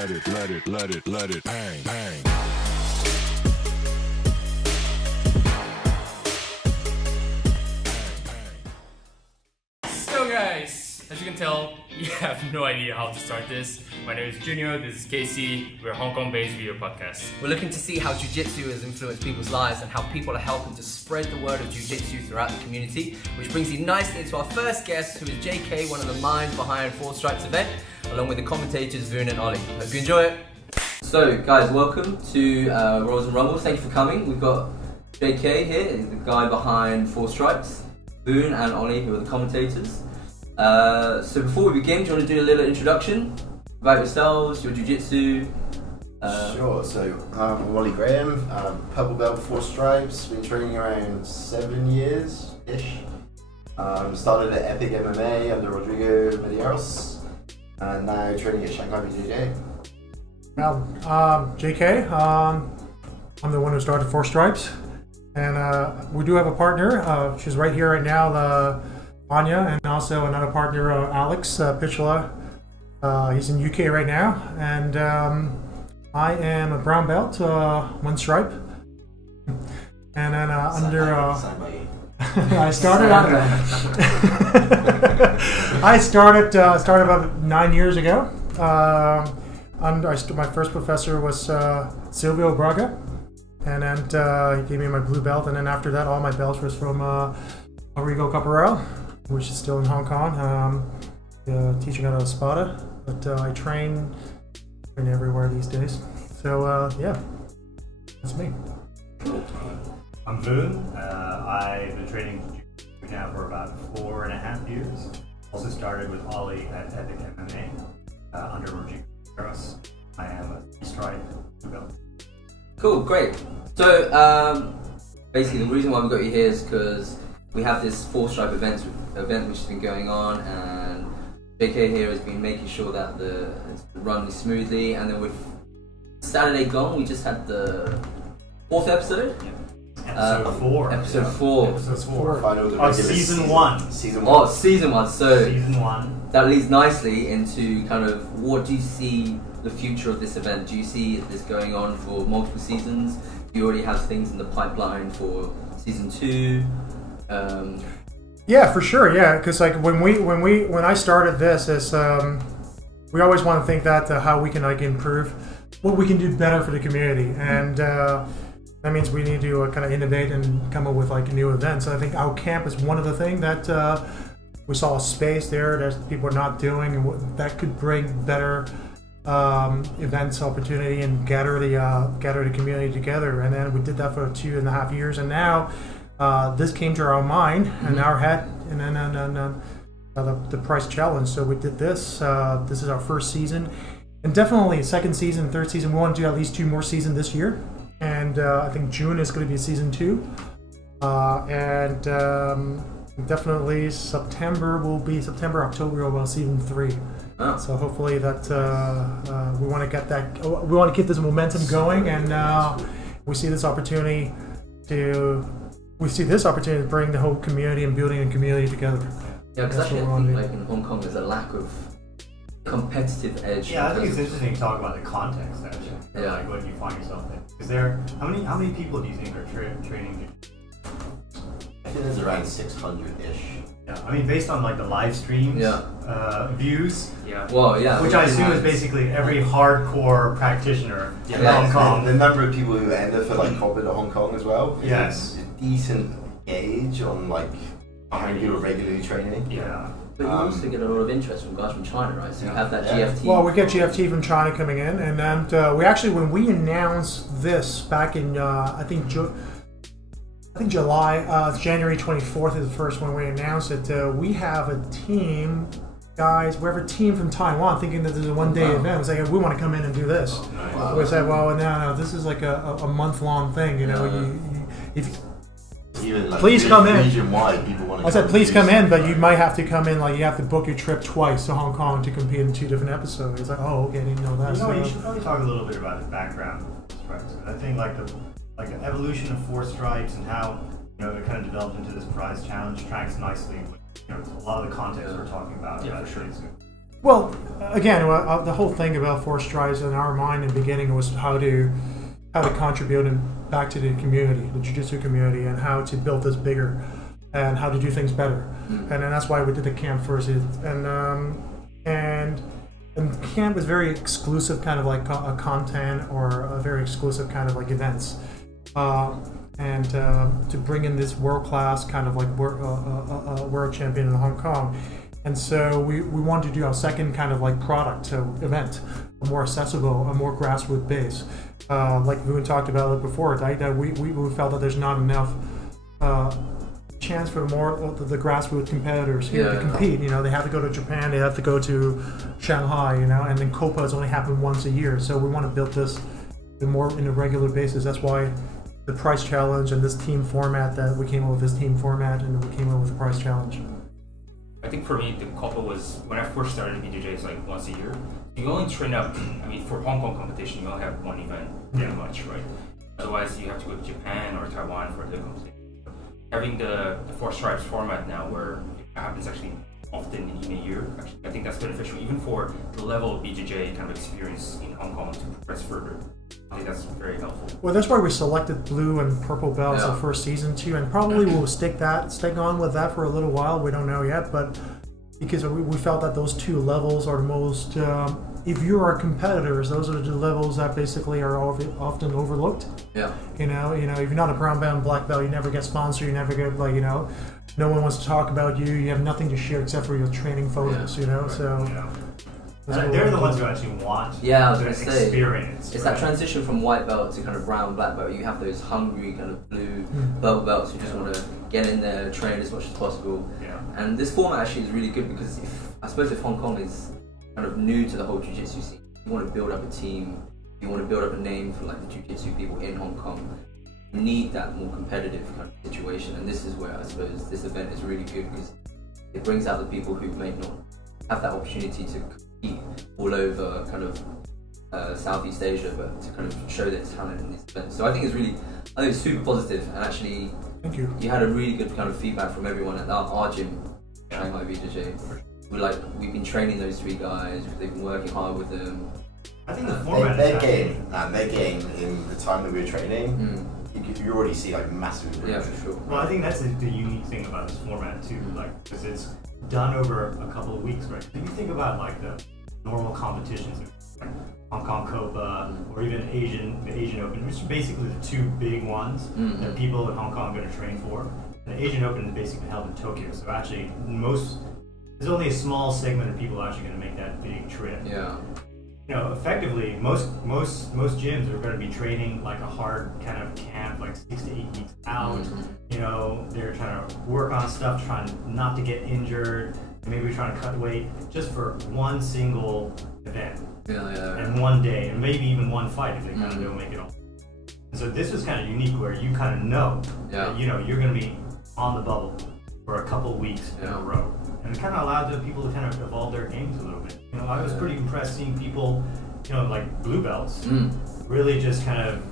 let it bang, bang. So guys, as you can tell, we have no idea how to start this. My name is Junior, this is Casey, we're a Hong Kong based video podcast. We're looking to see how Jiu-Jitsu has influenced people's lives and how people are helping to spread the word of Jiu-Jitsu throughout the community, which brings you nicely into our first guest, who is JK, one of the minds behind Four Stripes event, along with the commentators Voon and Ollie. Hope you enjoy it. So guys, welcome to Rolls and Rambles. Thank you for coming. We've got JK here, the guy behind Four Stripes, Voon and Ollie, who are the commentators. So before we begin, do you want to do a little introduction about yourselves, your jiu-jitsu? Sure, so I'm Ollie Graham, purple belt with Four Stripes, been training around 7 years-ish. Started at Epic MMA under Rodrigo Medeiros, and now training at Shanghai BJJ. Well, JK, I'm the one who started Four Stripes, and we do have a partner. She's right here right now, Anya, and also another partner, Alex Pichula. He's in UK right now, and I am a brown belt, one stripe, and then under. I started. I started about 9 years ago. My first professor was Silvio Braga, and then he gave me my blue belt, and then after that, all my belts was from Arrigo Caporal, which is still in Hong Kong, teaching out of Espada, but I train everywhere these days. So yeah, that's me. I'm Voon. I've been training jiu-jitsu now for about 4.5 years. Also started with Ollie at Epic MMA under Rodrigo Medeiros. I am a stripe blue belt. Cool, great. So basically, the reason why we got you here is because we have this Four Stripe event which has been going on, and JK here has been making sure that it's running smoothly. And then with Saturday gone, we just had the 4th episode. Yeah. Episode 4. Episode 4. Episode 4. Finals of season 1. Season 1. Oh, season 1. So season 1. That leads nicely into kind of what do you see the future of this event? Do you see this going on for multiple seasons? Do you already have things in the pipeline for season 2? Yeah, for sure. Yeah, because like when I started this, we always want to think that how we can like improve, what we can do better for the community, and that means we need to kind of innovate and come up with like new events. And I think our camp is one of the things that we saw a space there that people are not doing, and that could bring better events opportunity and gather the community together. And then we did that for 2.5 years, and now this came to our mind and our head, and then the price challenge. So we did this. This is our first season, and definitely second season, third season. We want to do at least 2 more seasons this year, and I think June is going to be season 2, and definitely September, October will be season 3. Oh. So hopefully that we want to get that. We want to keep this momentum going, and we see this opportunity to. We see this opportunity to bring the whole community and building a community together. Yeah, because actually I think like in Hong Kong there's a lack of competitive edge. Yeah, I think it's interesting to talk about the context actually. Yeah. Like what you find yourself in. Is there how many people do you think are training? I think there's around 600-ish. Yeah, I mean based on like the live streams, views. Yeah. Well, yeah. Which I assume is basically every hardcore practitioner in Yeah, Hong Kong. The number of people who enter for like Copa to Hong Kong as well. Yes. Decent gauge on like how many people are regularly training. Yeah. But you also get a lot of interest from guys from China, right? So you have that GFT. Well, we get GFT from China coming in, and then we actually, when we announced this back in I think July, January 24th is the first one we announced it. We have a team. Guys, we have a team from Taiwan thinking that this is a one-day event. It was like, we want to come in and do this. Wow. We said, well, no, this is like a month-long thing. You know, Even, like, please come in. Region-wide, people want to. I said, please come in, but you might have to come in. Like you have to book your trip twice to Hong Kong to compete in 2 different episodes. It's like, oh, okay, I didn't know that. You know, you should probably talk a little bit about the background of Stripes. I think like the evolution of Four Stripes and how it kind of developed into this prize challenge tracks nicely with a lot of the context we're talking about. Yeah, for sure. Well, again, the whole thing about Four Stripes in our mind in the beginning was how to contribute back to the community, the jiu-jitsu community, and how to build this bigger, and how to do things better. And then that's why we did the camp first. And camp is very exclusive, kind of like a content or a very exclusive kind of like events. And to bring in this world-class kind of like world champion in Hong Kong. And so we wanted to do our second kind of like product event, a more accessible, a more grassroots base. Like Voon talked about it before, that we felt that there's not enough chance for the grassroots competitors here to compete. You know, they have to go to Japan, they have to go to Shanghai, you know, and then Copas only happen once a year. So we want to build this more in a regular basis. That's why the price challenge and this team format, that we came up with this team format, and then we came up with the price challenge. I think for me, the Copa was, when I first started BJJ, it's like once a year. You only train up, I mean, for Hong Kong competition, you only have one event, pretty much, right? Otherwise, you have to go to Japan or Taiwan for the competition. Having the Four Stripes format now, where it happens actually often in a year, actually, I think that's beneficial, even for the level of BJJ kind of experience in Hong Kong to progress further. I think that's very helpful. Well, that's why we selected blue and purple belts the first season too, and probably we'll stick on with that for a little while. We don't know yet, but because we felt that those two levels are the most. If you are competitors, those are the levels that basically are often overlooked. Yeah. You know, if you're not a brown belt and black belt, you never get sponsored. You never get no one wants to talk about you. You have nothing to share except for your training photos. You know, so. They're the ones who actually want I was going to say, experience. It's that transition from white belt to kind of brown, black belt. You have those hungry kind of blue purple belts who just want to get in there, train as much as possible. Yeah. And this format actually is really good because I suppose if Hong Kong is kind of new to the whole jiu-jitsu scene, you want to build up a team, you want to build up a name for like the jiu-jitsu people in Hong Kong, you need that more competitive kind of situation. And this is where I suppose this event is really good because it brings out the people who may not have that opportunity to all over kind of Southeast Asia, but to kind of show their talent in these events. So I think it's super positive, and actually thank you. You had a really good kind of feedback from everyone at our gym, Shanghai BJJ. We've been training those three guys, they've been working hard with them. I think the format their game in the time that we were training, you already see like massive improvement. Yeah, for sure. Well, I think that's the unique thing about this format too, like because it's done over a couple of weeks, right? If you think about like the normal competitions, like Hong Kong Copa or even the Asian Open, which are basically the two big ones that people in Hong Kong are going to train for. And the Asian Open is basically held in Tokyo, so actually there's only a small segment of people actually going to make that big trip. Yeah. You know, effectively, most gyms are going to be training like a hard kind of camp, like 6 to 8 weeks out. You know, they're trying to work on stuff, trying not to get injured, maybe trying to cut weight, just for one single event. And one day, and maybe even one fight if they kind of don't make it all. And so this was kind of unique, where you kind of know that you're going to be on the bubble for a couple weeks in a row. And it kind of allowed the people to kind of evolve their games a little bit. You know, I was pretty impressed seeing people, you know, like blue belts, really just kind of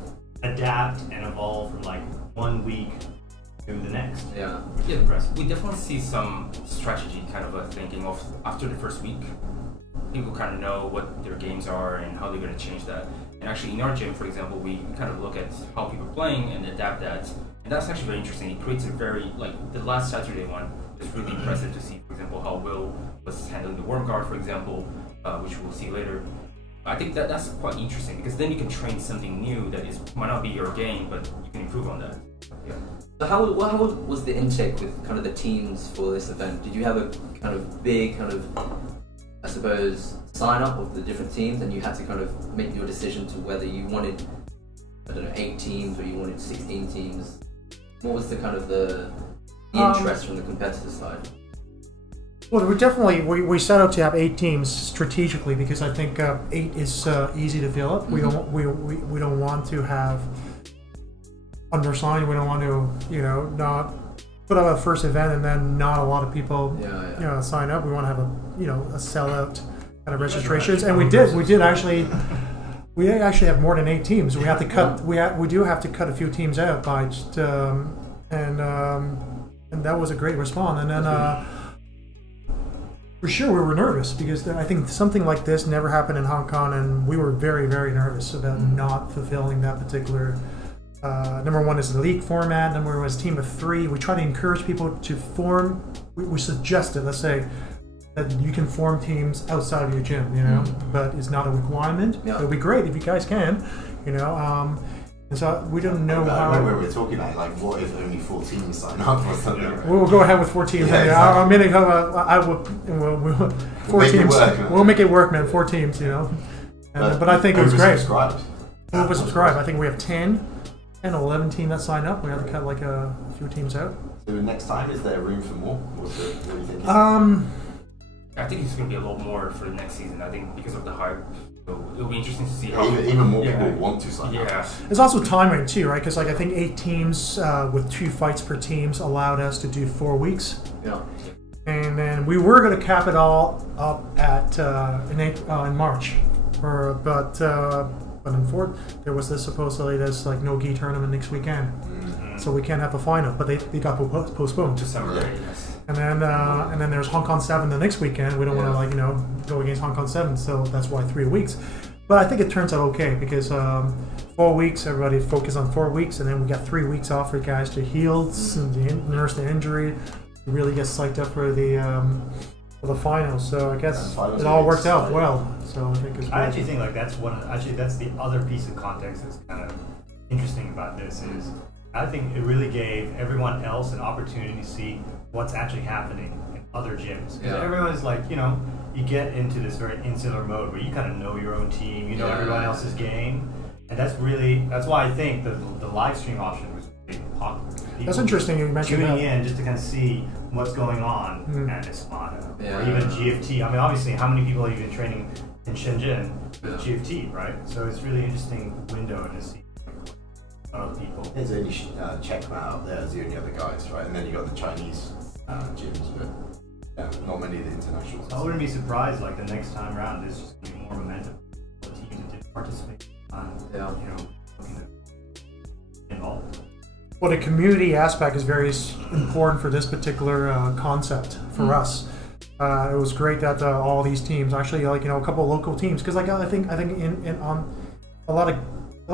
adapt and evolve from like 1 week to the next. Yeah, impressive. We definitely see some strategy kind of thinking of after the first week. People kind of know what their games are and how they're going to change that. And actually in our gym, for example, we kind of look at how people are playing and adapt that. And that's actually very interesting. It creates a very, like the last Saturday one, it's really impressive to see, for example, how Will was handling the worm guard, for example, which we'll see later. I think that's quite interesting because then you can train something new that might not be your game, but you can improve on that. Yeah. So how was the intake with kind of the teams for this event? Did you have a kind of big kind of, I suppose, sign up of the different teams, and you had to kind of make your decision to whether you wanted, I don't know, 8 teams or you wanted 16 teams? What was the kind of the interest from the competitor side? Well, we set out to have 8 teams strategically because I think 8 is easy to fill up. We don't want to have undersigned. We don't want to not put up a first event and then not a lot of people sign up. We want to have a sellout kind of registrations, and we did actually. We actually have more than 8 teams. We have to cut. We do have to cut a few teams out by just, and that was a great response. And then For sure, we were nervous because I think something like this never happened in Hong Kong, and we were very, very nervous about not fulfilling that particular. Number one is the league format. Number one is team of 3. We try to encourage people to form. We suggested, let's say, that you can form teams outside of your gym, but it's not a requirement. Yeah. It would be great if you guys can, And so we don't know how. I remember we were talking about like, what if only 4 teams sign up or something? Yeah. We'll go ahead with 4 teams. Yeah, I exactly. mean, I would. 4 make it teams. work, man. We'll make it work, man. 4 teams, But I think it was great. Oversubscribed. Oversubscribed. I think we have 10, 11 teams that sign up. We have to cut like a few teams out. So next time, is there room for more? What do you think? I think it's going to be a lot more for the next season. I think because of the hype, it'll be interesting to see how Even more people want to sign up. Yeah, There's also timing too, right? Because like I think 8 teams with 2 fights per teams allowed us to do 4 weeks, Yeah. and then we were going to cap it all up at in March, but there was this supposedly there's like no gi tournament next weekend, so we can't have a final. But they got postponed. December. Yeah. Yes. And then there's Hong Kong 7 the next weekend. We don't want to go against Hong Kong 7, so that's why 3 weeks. But I think it turns out okay because 4 weeks, everybody focus on 4 weeks, and then we got 3 weeks off for guys to heal and nurse the injury, really get psyched up for the finals. So I guess it all worked out well. So I think it's good. I actually think like that's the other piece of context that's kind of interesting about this is I think it really gave everyone else an opportunity to see what's actually happening in other gyms. Because everyone's like, you get into this very insular mode where you kind of know your own team, everyone else's game, and that's why I think the live stream option was really popular. People That's interesting you mentioned tuning that. in just to kind of see what's going on at Espada Yeah. or even GFT. I mean, obviously, how many people have you been training in Shenzhen with Yeah. GFT, right? So it's really interesting window to see other people. There's only Checkmate out there as the only other guys, right? And then you got the Chinese gyms, but not many of the internationals. I wouldn't be surprised, like the next time around, there's just going to be more momentum. The teams that did participate, looking to get involved. Well, the community aspect is very important for this particular concept for us. It was great that all these teams, actually, a couple of local teams, because I think in on a lot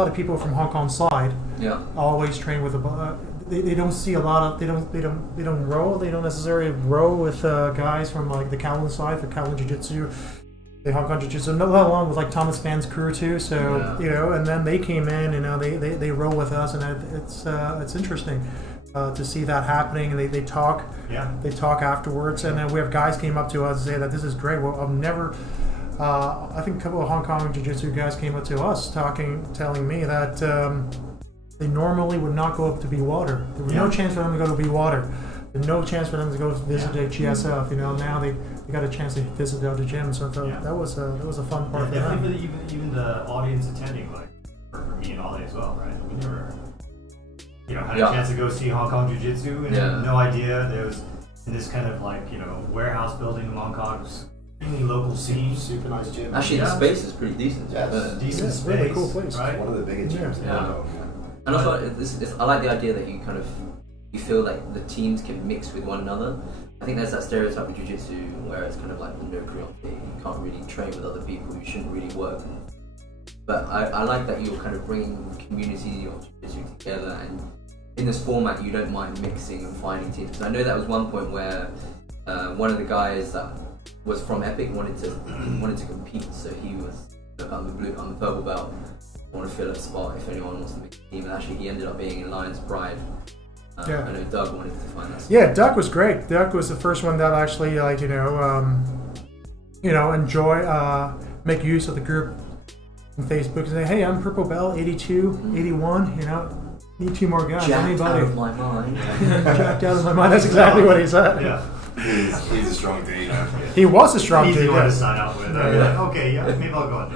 of people from Hong Kong side, always train with they don't see a lot of they don't necessarily row with guys from like the Kowloon side for Kowloon Jiu-Jitsu. The Hong Kong Jiu-Jitsu, not along with like Thomas Fan's crew too. So and then they came in, they roll with us, and it's interesting to see that happening. And they talk, they talk afterwards, and then we have guys came up to us and say that this is great. Well, I've never. I think a couple of Hong Kong Jiu-Jitsu guys came up to us telling me that they normally would not go up to Be Water. There was no chance for them to go to Be Water. There's no chance for them to go visit the GSF. Now they got a chance to visit the other gyms. So that was a fun part for them. Even the audience attending, like for me and Ollie as well, right? We never, had a chance to go see Hong Kong Jiu-Jitsu and had no idea there was in this kind of like warehouse building in Hong Kong. Local scene, super nice gym. Actually, the space is pretty decent. Yes. Decent it's space, really cool place. right? One of the biggest gyms in Hong Kong. And also, I like the idea that you feel like the teams can mix with one another. I think there's that stereotype of jiu-jitsu where it's kind of like the nuclear thing. You can't really train with other people. You shouldn't really work. But I like that you're kind of bringing the community of jiu-jitsu together, and in this format, you don't mind mixing and finding teams. Because I know that was one point where one of the guys that was from Epic wanted to compete, so he was I'm the purple belt. I want to fill a spot if anyone wants to make a team, and actually he ended up being in Lion's Pride. I know Doug wanted to find that spot. Yeah, Doug was great. Doug was the first one that actually enjoy make use of the group on Facebook and say, hey, I'm purple belt 82, 81. Need 2 more guys. Jacked Anybody? out of my mind. Jacked out of my mind. That's exactly what he said. Yeah. He's a strong dude. He was a strong Easy dude. one to Yes. sign up with. Like, okay, maybe I'll go on.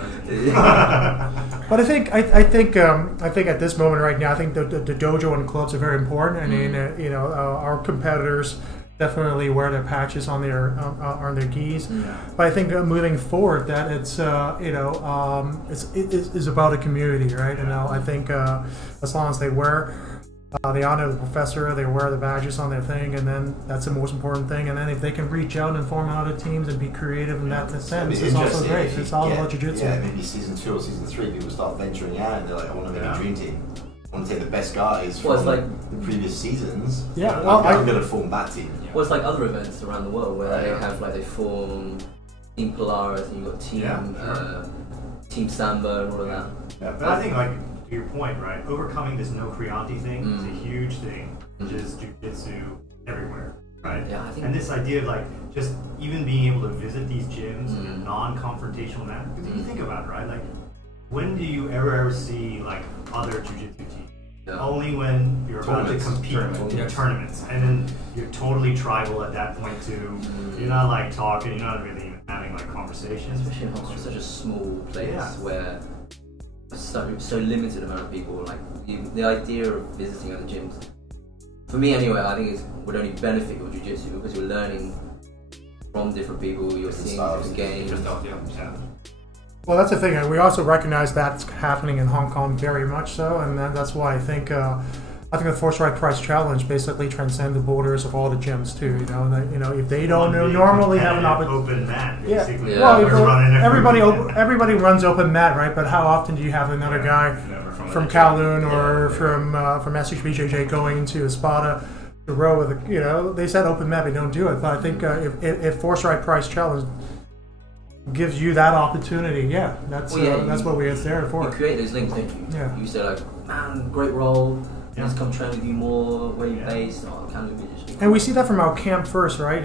But I think at this moment right now, I think the dojo and clubs are very important. I mean, our competitors definitely wear their patches on their gis. But I think moving forward, that it's about a community, right? I think as long as they wear They honor the professor, they wear the badges on their thing, and then that's the most important thing. And then if they can reach out and form other teams and be creative in that sense, it's also great. It's all about jiu-jitsu. Yeah, maybe season 2 or season 3, people start venturing out and they're like, I want to make a dream team. I want to take the best guys from the previous seasons. Yeah, well, I'm going to form that team. Well, it's like other events around the world where they have they form Team Polaris and you've got Team Samba and all of that. Yeah, but I think to your point, right? Overcoming this no Crianti thing is a huge thing, which is jiu-jitsu everywhere, right? Yeah, I think. And this idea of just even being able to visit these gyms in a non-confrontational manner. Because if you think about it, right? When do you ever see other jiu-jitsu teams? Yeah. Only when you're about to compete in tournaments, and then you're totally tribal at that point too. You're not talking, you're not really even having conversations. Especially in Hong Kong, such a small place where so limited amount of people. The idea of visiting other gyms, for me anyway, I think would only benefit your jiu-jitsu because you're learning from different people, you're seeing different games. Well, that's the thing. We also recognize that's happening in Hong Kong very much so, and that's why I think the Force Right Price Challenge basically transcends the borders of all the gyms too. If they don't normally have an open mat, basically. Yeah. Well, everybody runs open mat, right? But how often do you have another guy from Kowloon or from SHBJJ going into Espada to row with they said open mat, they don't do it. But I think if Force Right Price Challenge gives you that opportunity, that's what we're there for. You create those links, don't you? Yeah. You say man, great role. Let's come train with you more. Where you based? And we see that from our camp first, right?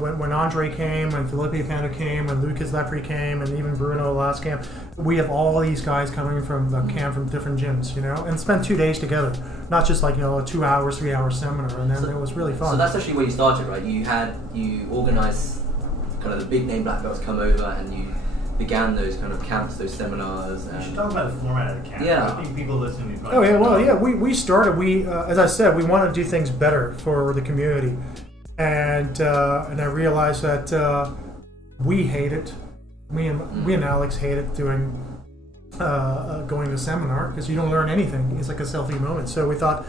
When Andre came, when Felipe Panda came, when Lucas Lepre came, and even Bruno last camp, we have all these guys coming from the camp from different gyms, and spend 2 days together, not just a 2 hours, 3 hour seminar, and then it was really fun. So that's actually where you started, right? You organised kind of the big name black belts come over, and you began those kind of camps, those seminars. You should talk about the format of the camp. Yeah. I think people listening to we started. As I said, we want to do things better for the community, and I realized that we hate it. Me and Alex hate it doing going to seminar because you don't learn anything. It's like a selfie moment. So we thought,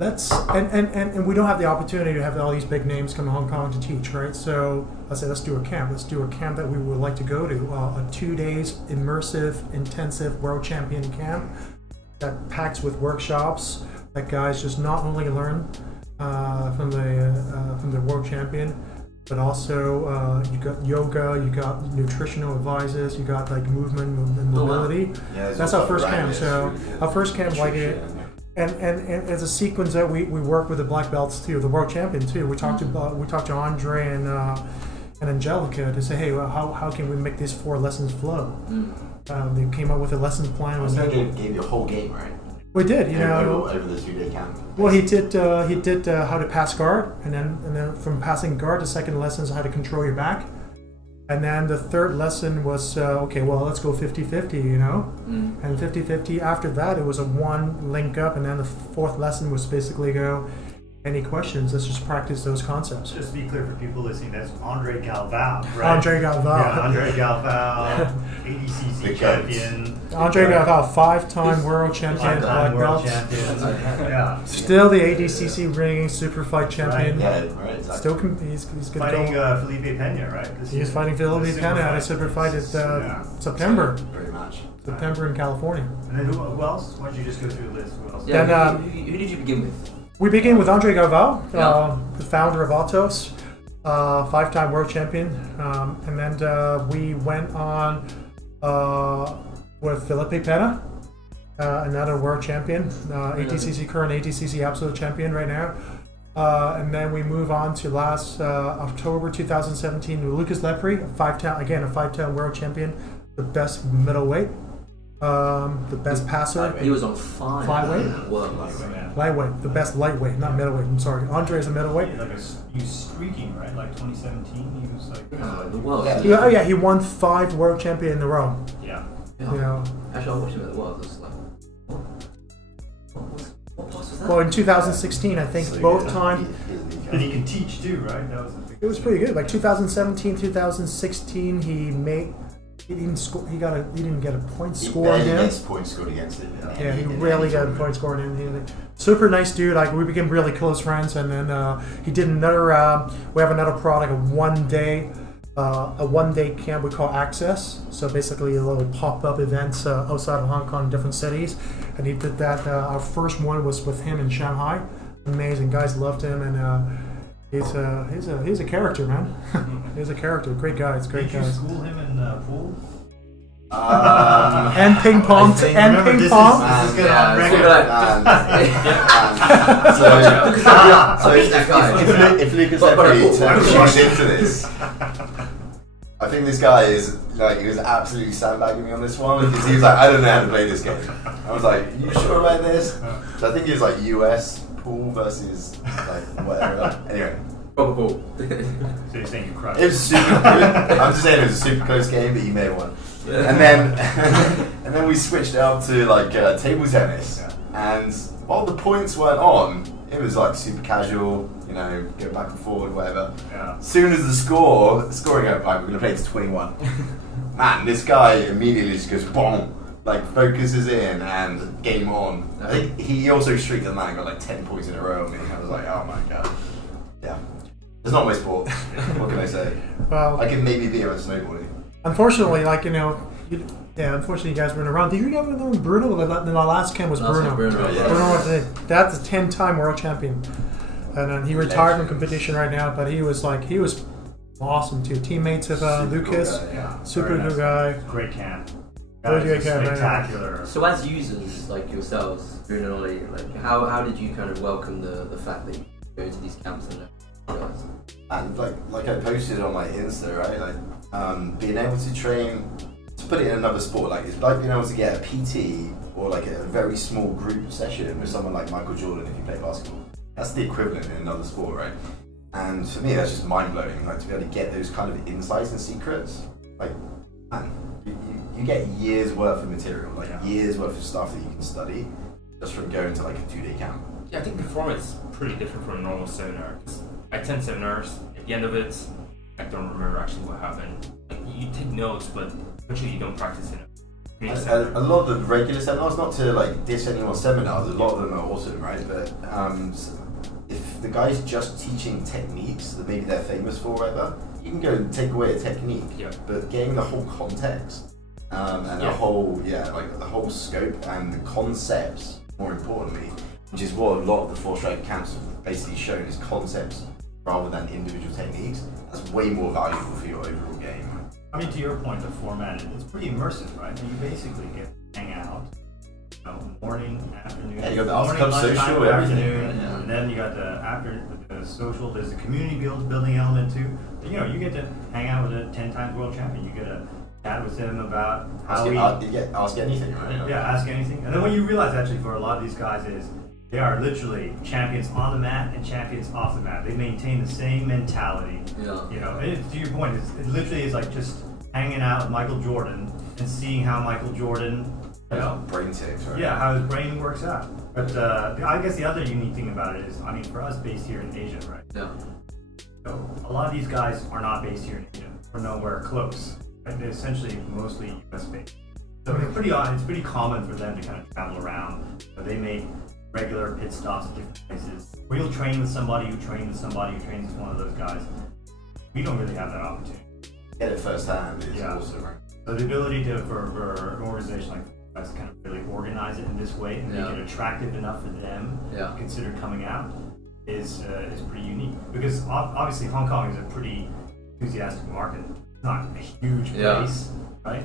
and we don't have the opportunity to have all these big names come to Hong Kong to teach, right? So I said, let's do a camp. Let's do a camp that we would like to go to. A 2 days immersive, intensive world champion camp that packs with workshops that guys just not only learn from the world champion, but also you got yoga, you got nutritional advisors, you got movement and mobility. That's our first camp. So our first camp And it's a sequence that we work with the black belts too, the world champion too. We talked to Andre and Angelica to say, hey, well, how can we make these 4 lessons flow? They came up with a lesson plan. Gave you a whole game, right? We did, over the 2-day camp. Well, he did how to pass guard, and then from passing guard, the second lesson is how to control your back. And then the third lesson was, let's go 50-50, And 50-50, after that, it was a 1 link up. And then the 4th lesson was basically any questions, let's just practice those concepts. Just to be clear for people listening, that's Andre Galvao, right? Andre Galvao. Yeah, Andre Galvao, ADCC champion. Andre Galvao, 5-time world champion, black belt. Yeah. Still the ADCC ringing super fight champion. Right. Yeah, right. Exactly. Still, he's good. Fighting Felipe Pena, right? He's fighting Felipe Pena at a super fight at September. Very much. September in California. And then who else? Why don't you just go through the list? Who else? Yeah, who did you begin with? We begin with Andre Galvao, the founder of Altos, 5-time world champion, and then we went on with Felipe Pena, another world champion, current ADCC absolute champion right now, and then we move on to last October 2017 with Lucas Lepre, a 5-time world champion, the best middleweight. The best passer. He was on 5. Lightweight. Lightweight. The best lightweight, not middleweight. I'm sorry. Andre is a middleweight. He was streaking, right? 2017. He was the world. Yeah, he won 5 world champion in a row. Yeah. Actually, I watched him at the World. I was like, what class was that? Well, in 2016, I think both times. And he can teach too, right? That was. It was pretty good. 2017, 2016, he made he didn't score. He didn't get a point He scored barely in. gets points scored against him. Yeah, he in rarely any got a tournament. point scored in. Super nice dude. Like we became really close friends, and then he did another. We have another product, a one day camp we call Access. So basically, a little pop-up events outside of Hong Kong, in different cities, and he did that. Our first one was with him in Shanghai. Amazing guys loved him, and he's a character, man. He's a character. Great guys. Great Did you guys. school him in pool? And ping pong. This is And ping pong. this is good Yeah, on it's record. good. If Lucas But ever cool. tunes into this, I think this guy is like, he was absolutely sandbagging me on this one because he was like, I don't know how to play this game. I was like, you sure about this? So I think it was like US pool versus like whatever. Anyway. Proper cool. So you're saying you crushed? It was super good. I'm just saying it was a super close game, but you may have won. And then we switched it up to like table tennis. Yeah. And while the points weren't on, it was like super casual, you know, go back and forward, whatever. Yeah. Soon as the scoring out, right, we're gonna play to 21. Man, this guy immediately just goes boom, like focuses in and game on. I think he also streaked the man, got like 10 points in a row. And I was like, oh my god. Yeah. It's not my sport. What can I say? Well, I can maybe beat him at snowboarding. unfortunately, like unfortunately, you guys weren't around. Did you ever know Bruno? The last camp was Bruno. Bruno, yeah. Bruno was that's a 10-time world champion, and then he retired from competition right now. But he was awesome too. Teammates of Lucas, Cool guy, yeah. super Very good nice. guy. Great camp. Very Guys, good camp, yeah. spectacular. So as users like yourselves, Voon and Ollie, like how did you kind of welcome the fact that you go to these camps and And like I posted on my Insta, right? Like being able to train, to put it in another sport, like it's like being able to get a PT or like a very small group session with someone like Michael Jordan if you play basketball. That's the equivalent in another sport, right? And for me, that's just mind blowing. Like to be able to get those kind of insights and secrets, like man, you get years worth of material, like years worth of stuff that you can study just from going to like a 2-day camp. Yeah, I think the format is pretty different from a normal seminar. I attend seminars. At the end of it, I don't remember actually what happened. Like, you take notes, but actually you don't practice it. A lot of the regular seminars, not to like diss any more seminars, a lot of them are awesome, right? But if the guy's just teaching techniques that maybe they're famous for, or whatever, you can go and take away a technique. Yeah. But getting the whole context and the whole the whole scope and the concepts, more importantly, which is what a lot of the 4-stripe camps have basically shown, is concepts rather than individual techniques. That's way more valuable for your overall game. I mean, to your point, the format is pretty immersive, right? You basically get to hang out, you know, morning, afternoon. Yeah, you got the after morning, club lunchtime, social, everything, afternoon, right? Yeah. and then you got the social. There's a community building element too. But, you know, you get to hang out with a 10-time world champion. You get to chat with him about how Ask anything, right? yeah, ask anything. And then what you realize actually for a lot of these guys is they are literally champions on the mat and champions off the mat. They maintain the same mentality. Yeah. You know, to your point, it literally is like just hanging out with Michael Jordan and seeing how Michael Jordan, you know, Brain tics, right? yeah, how his brain works out. But I guess the other unique thing about it is, I mean, for us based here in Asia, right? Yeah. So a lot of these guys are not based here in Asia, or nowhere close. Right? They're essentially mostly US based. So it's pretty common for them to kind of travel around. So they make regular pit stops at different places. Where you'll train with somebody who trains with somebody who trains with one of those guys. We don't really have that opportunity. Get it firsthand is Yeah. awesome, right? So the ability for an organization like us to kind of really organize it in this way and make it attractive enough for them to consider coming out is pretty unique. Because obviously Hong Kong is a pretty enthusiastic market. It's not a huge place, right?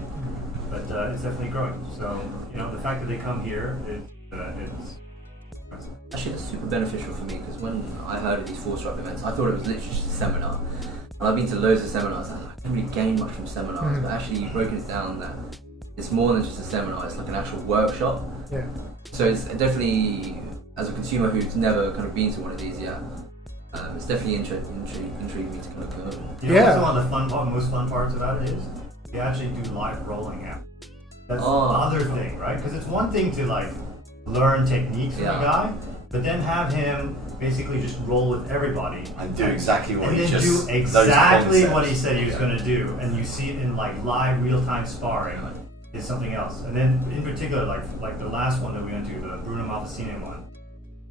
But it's definitely growing. So, you know, the fact that they come here it's Actually, it's super beneficial for me because when I heard of these 4-stripe events, I thought it was literally just a seminar. And I've been to loads of seminars and I didn't really gain much from seminars, but actually you've broken it down that it's more than just a seminar, it's like an actual workshop. Yeah. So it's definitely, as a consumer who's never kind of been to one of these yet, it's definitely intriguing me to kind of go. You know, also one of the most fun parts about it is you actually do live rolling out. That's the other thing, right? Because it's one thing to like learn techniques from a guy, but but then have him basically just roll with everybody And do exactly what and he then just do exactly those what he said he was Yeah. going to do, and you see it in like live real-time sparring is something else. And then in particular, like the last one that we went to, the Bruno Malfacine one.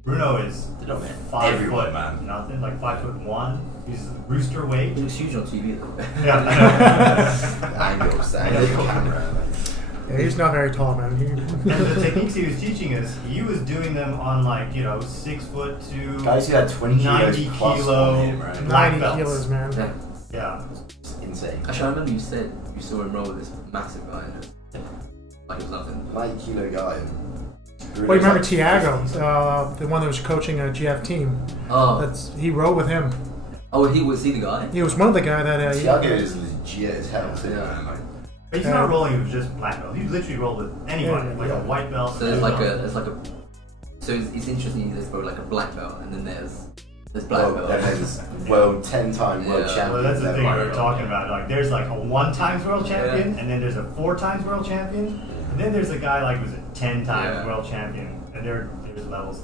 Bruno is They don't hit 5 everyone, foot man. nothing, like 5'1". He's rooster weight. It looks huge on TV though. Yeah, I The angles, the angle of the camera. Like, Yeah, he's not very tall, man. know. And the techniques he was teaching us, he was doing them on like 6 foot to guys who had 20 90 kilos plus kilo on him, right? black 90 belts. kilos, man. Yeah. Yeah. It's insane. Actually, I remember you said you saw him roll with this massive guy. Like it was nothing. 90 kilo guy. Well, you remember Tiago, the one that was coaching a GF team? Oh, He rode with him. was he the guy? He was one of the guy that. Tiago is legit as hell, too, Yeah. man. Like, But he's not rolling with just black belt. He literally rolled with anybody, like a white belt. So there's so it's interesting. There's probably like a black belt, and then there's black well, belt. then there's world 10-time world Yeah. champion. Well, that's the thing level. we were talking about. Like, there's like a 1 times world champion, and then there's a 4 times world champion, and then there's a guy like who's a 10 times Yeah. world champion, and there's levels.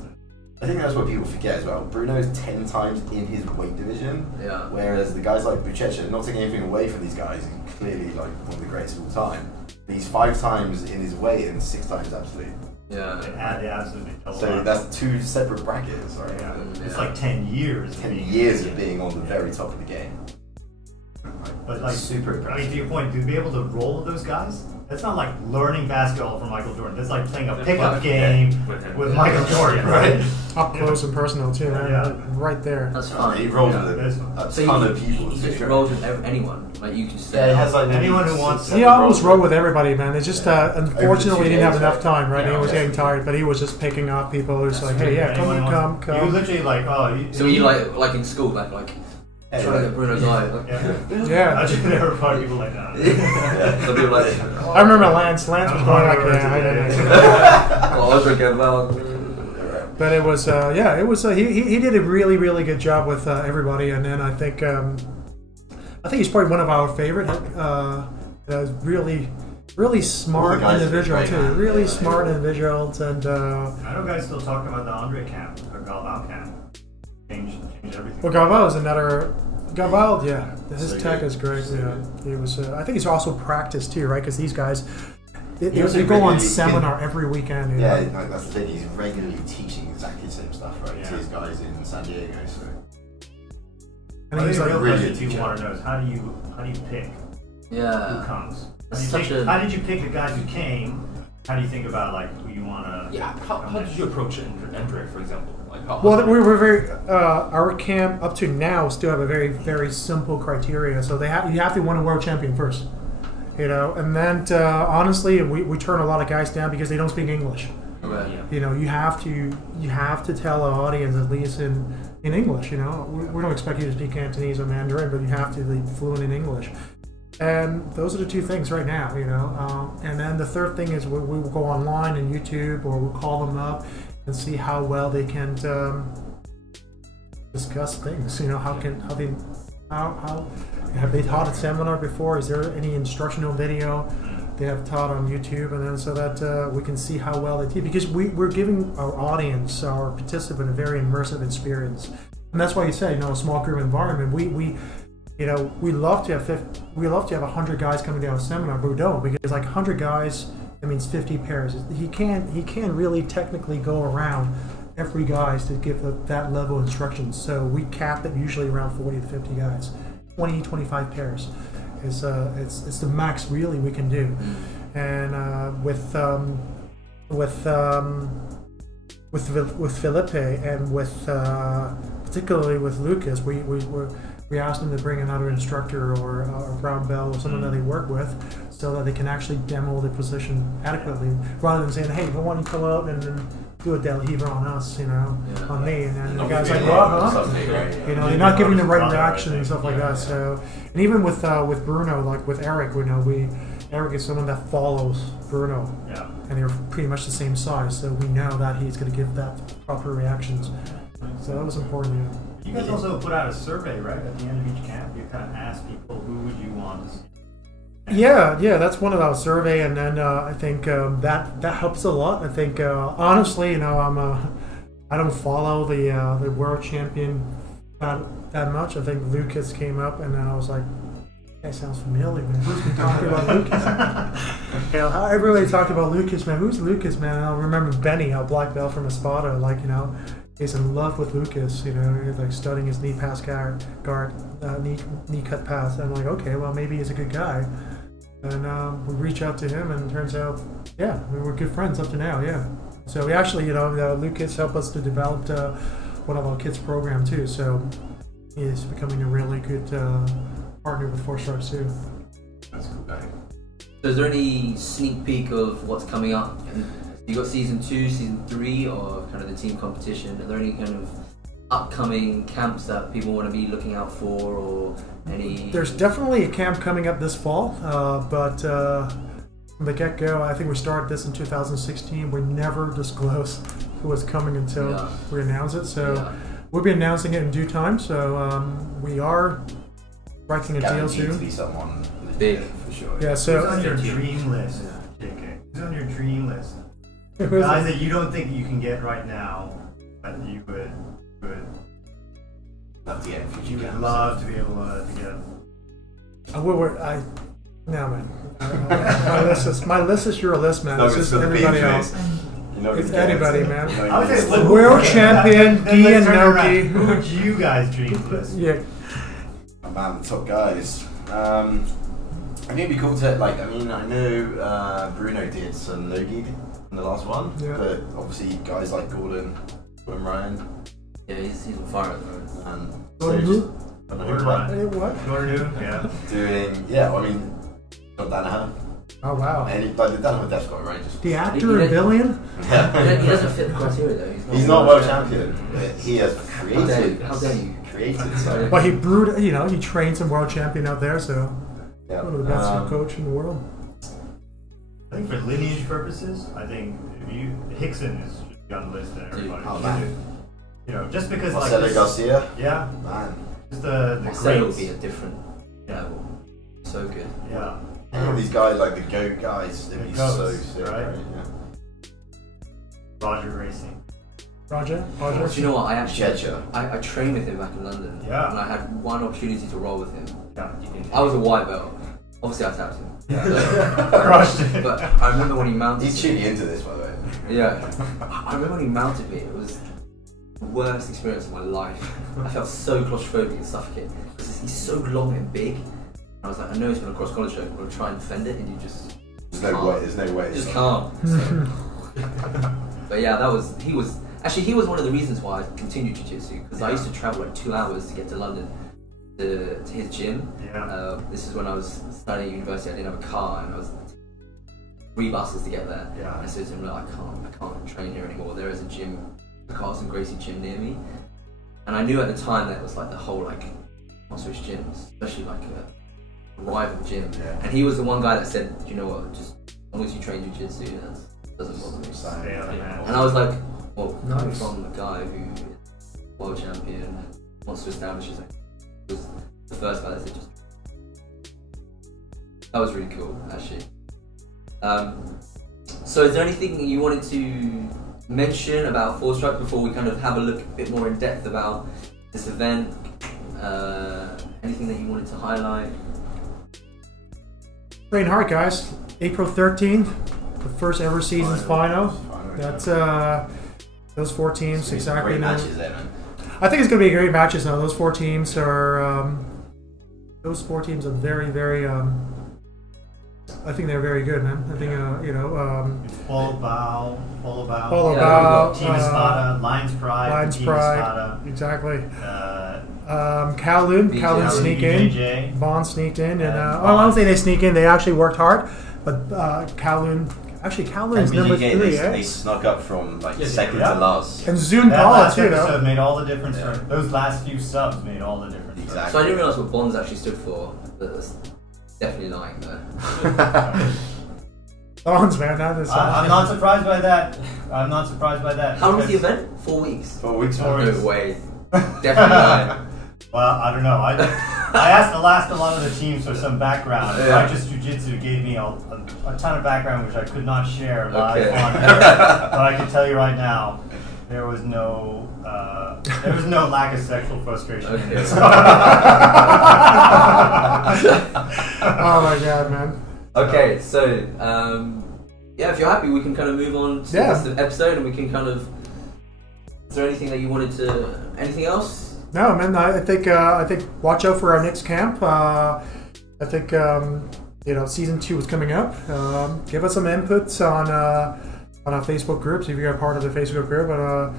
I think that's what people forget as well. Bruno's 10 times in his weight division, Yeah. whereas the guys like Buchecha, not taking anything away from these guys, he's clearly like one of the greatest of all time. But he's 5 times in his weight and 6 times absolute. Yeah. They absolutely double So up. that's 2 separate brackets, right? Yeah. Yeah. It's like 10 years. 10 years of being on the very top of the game. But like, Super I mean, impressive. to your point, to be able to roll with those guys, that's not like learning basketball from Michael Jordan. That's like playing a Yeah, pickup with game him. with Michael Jordan, right? Up close and personal too, man. Yeah. Like, right there. That's I fine. mean, he rolls Yeah, with that's- a So ton of people. He too. just rolls with anyone. Like you can just Yeah, he has like Anyone maybe who wants six, He seven almost rolls. rode with everybody, man. It's just unfortunately he didn't have enough time, right? Yeah, He was yeah. getting tired, but he was just picking off people who's like, hey, yeah, Anyone come. wants- You literally like, So you like in school, like Hey, trying to get Bruno's eye. Like, Yeah. Yeah. I just never find people like that. some people like. I remember Lance. Lance was going like, yeah, I don't know. Oh, Audrey again, well. But it was, it was. He did a really, really good job with everybody, and then I think he's probably one of our favorite. Really smart guys are individual great, too. man. Really Yeah, smart individuals, and I know guys still talking about the Andre camp or Galvao camp. Change everything. well, Galvao is another. Galvao, yeah, his So tech good. is great. So Yeah, he was. I think he's also practiced too, right? Because these guys, they also go on regularly- seminar every weekend. You Yeah, know? like, that's the thing. He's regularly teaching exactly the same stuff, right? Yeah. To his guys in San Diego. So And I he's think like, the real really question good people teacher. want to know is how do you pick who Yeah. comes? That's How do you such pick- a- how did you pick the guys who came? How do you think about like who you want to? Yeah, how did you approach Andre, for example? Like, how, well, we were very. Our camp up to now still have a very, very simple criteria. So you have to win a world champion first, you know. And then honestly, we turn a lot of guys down because they don't speak English. Right. Yeah. You know, you have to tell our audience at least in English. You know, we don't expect you to speak Cantonese or Mandarin, but you have to be fluent in English. And those are the 2 things right now, you know. And then the third thing is we will go online and YouTube, or we'll call them up and see how well they can discuss things. You know, how have they taught a seminar before? Is there any instructional video they have taught on YouTube? And then so that we can see how well they teach, because we're giving our audience, our participant, a very immersive experience. And that's why you say, you know, a small group environment. We love to have 100 guys coming to our seminar, but we don't, because like 100 guys, that means 50 pairs. He can't really technically go around every guys to give that level of instructions. So we cap it usually around 40 to 50 guys. 20, 25 pairs is it's the max really we can do. And with Felipe and with particularly with Lucas, we asked them to bring another instructor or a brown belt or someone that they work with, so that they can actually demo the position adequately, rather than saying, "Hey, why don't you come out and do a Del Heaver on us, you know, Yeah. on me?" And then the Not guy's giving like, you "What, huh?" something, right? You know, Yeah. they're not giving the right Brother, I reaction and think. stuff like Yeah. that. So, and even with Bruno, like with Eric, you know, Eric is someone that follows Bruno, Yeah. and they're pretty much the same size, so we know that he's going to give that proper reactions. So that was important. Yeah. You guys also put out a survey, right? At the end of each camp, you kind of ask people who would you want to see. Yeah, that's one of our survey, and then I think that helps a lot. I think honestly, you know, I don't follow the world champion that much. I think Lucas came up, and then I was like, that sounds familiar, man. Who's been talking about Lucas? Everybody talked about Lucas, man. Who's Lucas, man? And I remember Benny, our black belt from Espada, like, you know, he's in love with Lucas, you know, he's like studying his knee pass guard, knee cut pass. And I'm like, okay, well, maybe he's a good guy. And we reach out to him, and it turns out, yeah, we were good friends up to now, yeah. So we actually, you know, Lucas helped us to develop one of our kids' program too. So he's becoming a really good partner with Four Stripes too. That's cool guy. So is there any sneak peek of what's coming up? You got season 2, season 3, or kind of the team competition? Are there any kind of upcoming camps that people want to be looking out for, or any? There's definitely a camp coming up this fall, but from the get-go, I think we started this in 2016. We never disclosed who was coming until we announce it. So we'll be announcing it in due time. So we are writing a deal soon. To be someone big for sure. Yeah. So who's on your dream list, JK? Who's on your dream list? Guys that you don't think you can get right now, that you would love to get future you would camps. love to be able to get. No, man. My list is your list, man. No, It's just everybody else. It's anybody, man. I would say World champion, then let's Guy and turn it around. Noki. Who would you guys dream list? Yeah. Oh, man, the top guys. I think it'd be cool to, like, I mean, I know Bruno did some no-gi in the last one, but obviously guys like Gordon Ryan. Yeah, he's on fire at the moment. And Gordon so who? just, I don't Gordon know, like, Hey, what? Gordon, yeah. doing, yeah, I mean, John Danaher. Oh, wow. And he, like, the Danaher Death Squad, right? Just, The actor in Billion? He doesn't fit the criteria though. he's not world champion, but he has created. How dare you? Created, so. Well, he brewed, you know, he trained some world champion out there, so Yeah. one of the best coach in the world. I think for lineage purposes, I think if you Hickson is just on the list that everybody. Oh, man. You know, just because Marcelo like this, Garcia. yeah, Man. just the Marcelo would greats. be a different level. So good. Yeah. Any of these guys, like the GOAT guys, they'd be The so goats, sick, right? right? Yeah. Roger Racing. Roger? Do you know what? I actually Checha. I trained with him back in London. Yeah. And I had one opportunity to roll with him. Yeah. I was a white belt. Obviously, I tapped him. Yeah. Crushed it. But I remember when he mounted He's me. tuning into this, by the way. Yeah. I remember when he mounted me. It was the worst experience of my life. I felt so claustrophobic and suffocated. Because he's so long and big. And I was like, I know he's going to cross college choke. I'm going to try and defend it, and you just. There's no way. There's no way. Just can't. So. But yeah, he was one of the reasons why I continued jiu-jitsu, because I used to travel like 2 hours to get to London to his gym. Yeah. This is when I was studying at university. I didn't have a car, and I was 3 buses to get there. Yeah. And I said to him, look, I can't train here anymore. There is a gym, a Carson Gracie gym near me, and I knew at the time that it was like the whole like I'll switch gyms, especially like a rival gym. Yeah. And he was the one guy that said, you know what, just as long as you train jiu-jitsu, that doesn't bother me. Yeah, man. And I was like, well, coming Nice. from a guy who is world champion, wants to establish his own, was the first guy that said just. That was really cool, actually. So is there anything you wanted to mention about Four Strike before we kind of have a look a bit more in depth about this event? Anything that you wanted to highlight? Train hard, guys. April 13th, the first ever season's final. That's those 4 teams exactly. Great know. matches there, man. I think it's going to be great matches now. Those 4 teams are very, very. I think they're very good, man. I think It's Polo Bow, Polo Yeah, Bow, Team Espada, Lions Pride, Lions Team Pride, Espada, exactly. Kowloon, Kowloon sneak in. BJJ. Bond sneaked in, and And I don't think they sneak in. They actually worked hard, but Kowloon's And number BJJ, 3, they snuck up from like Yeah, second yeah. to last. And Zoom That Paula last too, episode though. made all the difference. Yeah. For, those last few subs made all the difference. Exactly. So I didn't realise what Bonds actually stood for, but that's definitely lying there. Bonds, man, that is. I'm not surprised by that. I'm not surprised by that. How long was the because- event? 4 weeks. 4 weeks. Four man. weeks. No way. Definitely lying. Well, I don't know. I asked a lot of the teams for some background. Yeah. Righteous Jiu-Jitsu gave me a ton of background which I could not share live Okay. on air. But I can tell you right now, there was no lack of sexual frustration in this. Oh my god, man. Okay, so yeah, if you're happy, we can kind of move on to this episode, and we can kind of. Is there anything that you wanted to? Anything else? No, man. I think watch out for our next camp. I think season 2 is coming up. Give us some inputs on our Facebook groups if you're a part of the Facebook group. But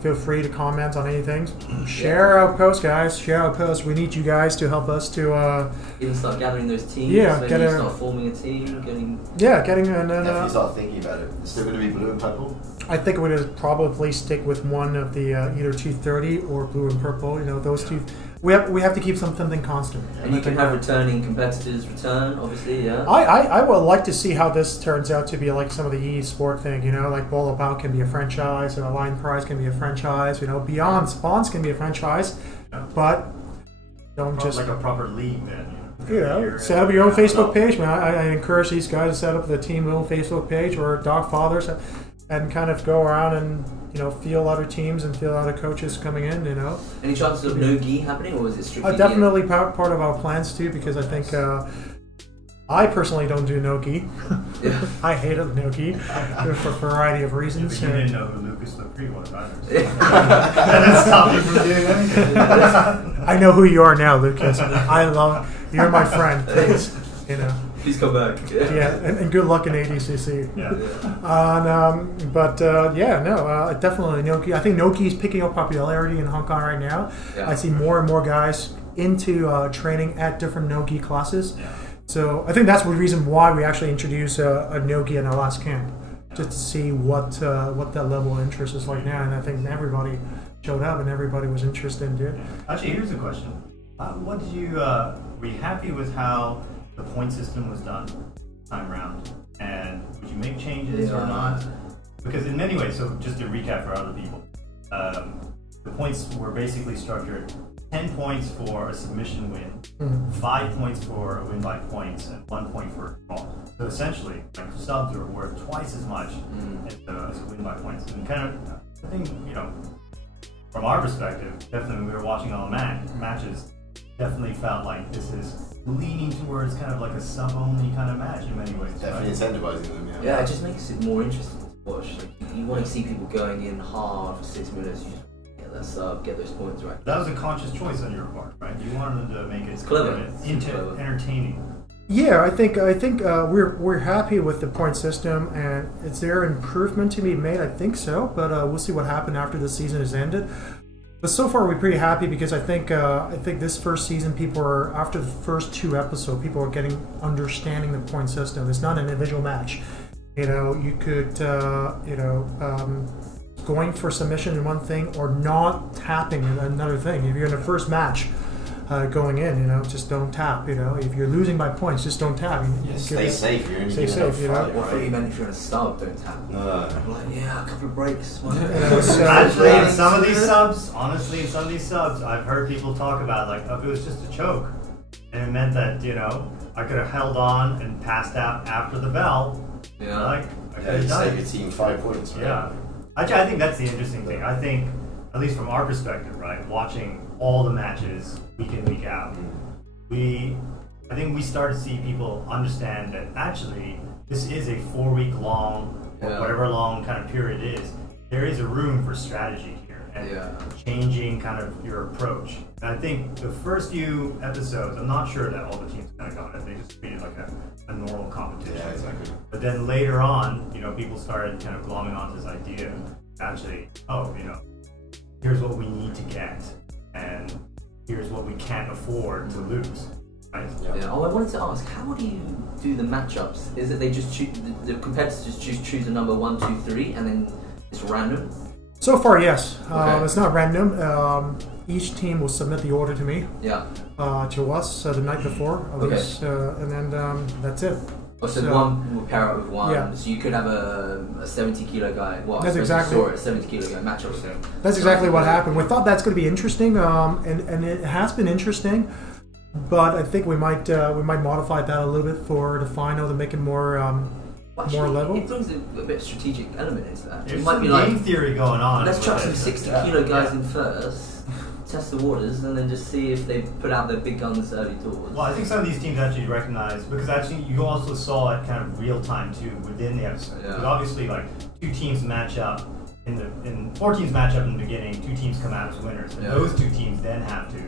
feel free to comment on anything. Share our posts, guys. Share our posts. We need you guys to help us to even start gathering those teams. Yeah, maybe start forming a team. Definitely start thinking about it. It's still going to be blue and purple. I think we're going to probably stick with one of the either 230 or blue and purple. Those two. We have to keep something constant. And you can have returning competitors return, obviously, yeah. I would like to see how this turns out to be like some of the EA Sport thing, like Ball About can be a franchise, and Lion Prize can be a franchise, Beyond Spawns can be a franchise, but don't just... Like a proper league then, set up your own Facebook page, man. I encourage these guys to set up the team own Facebook page or Dog Fathers and kind of go around and feel other teams and feel other coaches coming in. Any chances of no gi happening, or is it strictly? Definitely part of our plans too, because I think I personally don't do no gi. Yeah. I hate no gi for a variety of reasons. Yeah, but you didn't know who Lucas Lepre was either. That didn't stop you from doing anything. I know who you are now, Lucas. You're my friend. Please, Please come back. Yeah, and good luck in ADCC. Yeah. Definitely no-gi. I think no-gi is picking up popularity in Hong Kong right now. Yeah. I see more and more guys into training at different no-gi classes. Yeah. So I think that's the reason why we actually introduced a no-gi in our last camp, just to see what that level of interest is like now. And I think everybody showed up and everybody was interested in it. Actually, here's a question. What did you? Were you happy with how the point system was done time round, and would you make changes or not? Because in many ways, so just to recap for other people, the points were basically structured 10 points for a submission win, 5 points for a win by points, and 1 point for a draw. So essentially, like subs are worth twice as much as a win by points. And kind of, I think, from our perspective, definitely when we were watching all the matches, definitely felt like this is leaning towards kind of like a sub-only kind of match in many ways. Definitely incentivizing them, yeah. Yeah, it just makes it more interesting to watch. Like, you want to see people going in hard for 6 minutes. You just get that sub, get those points right. That was a conscious choice on your part, right? You wanted to make it clever. Entertaining. Yeah, I think we're happy with the point system, and is there improvement to be made? I think so, but we'll see what happens after the season is ended. But so far, we're pretty happy because I think this first season, people are, after the first 2 episodes, people are understanding the point system. It's not an individual match. You could going for submission in one thing or not tapping in another thing. If you're in the first match going in, just don't tap. If you're losing by points, just don't tap. Stay safe. Stay safe. What you meant if you're in a sub, don't tap. No. Like, a couple of breaks. Actually, in some of these subs, I've heard people talk about like, if it was just a choke, and it meant that I could have held on and passed out after the bell. Yeah. I could have You done save it. your team 5 points. Right? Yeah. Actually, I think that's the interesting thing. I think, at least from our perspective, right, watching all the matches week in, week out, I think we start to see people understand that actually this is a 4-week long, or whatever long kind of period it is. There is a room for strategy here and changing kind of your approach. And I think the first few episodes, I'm not sure that all the teams kind of got it. They just treated it like a normal competition. Yeah, exactly. But then later on, people started kind of glomming onto this idea. Actually, here's what we need to get, and here's what we can't afford to lose. Right? Yeah. Oh, I wanted to ask, how do you do the matchups? Is it they just choose the competitors just choose a number 1, 2, 3, and then it's random? So far, yes. Okay. It's not random. Each team will submit the order to me. Yeah. To us the night before, at least, and then that's it. Oh, so one will pair up with one. Yeah. So you could have a 70 kilo guy. Well, that's exactly a 70 kilo guy matchup. So that's exactly what happened. We thought that's going to be interesting, and it has been interesting. But I think we might modify that a little bit for the final to make it more. more level. It brings a bit of strategic element into that. There's it might some be like game theory going on. let's chuck some with 60 it. kilo guys in first, test the waters, and then just see if they put out their big guns early doors. Well, I think some of these teams actually recognize, because actually you also saw it kind of real time too within the episode. Yeah. Because obviously, like, 2 teams match up in 4 teams match up in the beginning. 2 teams come out as winners, and Yeah. those 2 teams then have to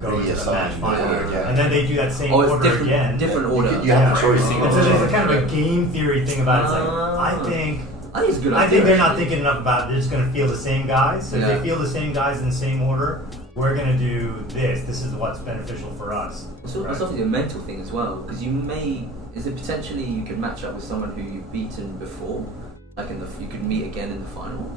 go into the Reassign, match final, yeah. and then they do that same Oh, it's order again. different order. You have a choice. And so there's a kind of a game theory thing about it. It's like, Ah. I think it's a good I idea. think they're not actually. thinking enough about it. They're just going to feel the same guys. So Yeah. if they feel the same guys in the same order, we're going to do this. This is what's beneficial for us. It's right? obviously a mental thing as well, because is it potentially you could match up with someone who you've beaten before, like you could meet again in the final?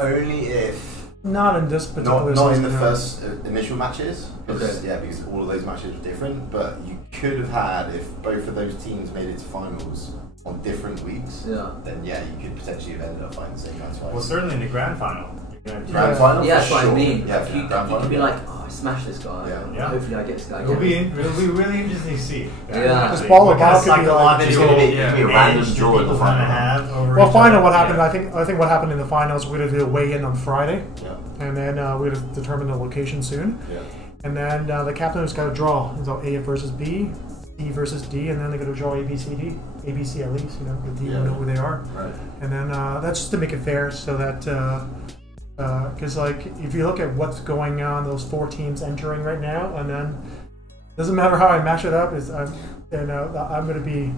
Only if Not in this particular not in season, the no. first initial matches. Because, Okay. yeah, because all of those matches were different. But you could have had, if both of those teams made it to finals on different weeks, Yeah. then yeah, you could potentially have ended up fighting the same guys twice. Well, certainly in the grand final. You're gonna Grand Yeah. final, Yeah, for that's what sure. I mean. Yeah, Like, you grand could final. be like, oh, I smashed this guy. Yeah. Yeah. Hopefully I get this guy It'll again. be really interesting to see. Yeah. Just ball what of kind of ball could be like- It's psychological gonna be a random edge do draw in the people final. wanna have over Well, each final other. what happened. Yeah. I think what happened in the finals, we're gonna do a weigh-in on Friday, Yeah. and then we're gonna determine the location soon. Yeah. And then the captain has got to draw. So A versus B, C versus D, and then they're going to draw A, B, C, D. A, B, C at least, you know, the D Yeah. will know who they are. Right. And then that's just to make it fair, so that because like if you look at what's going on, those 4 teams entering right now, and then doesn't matter how I match it up, I'm going to be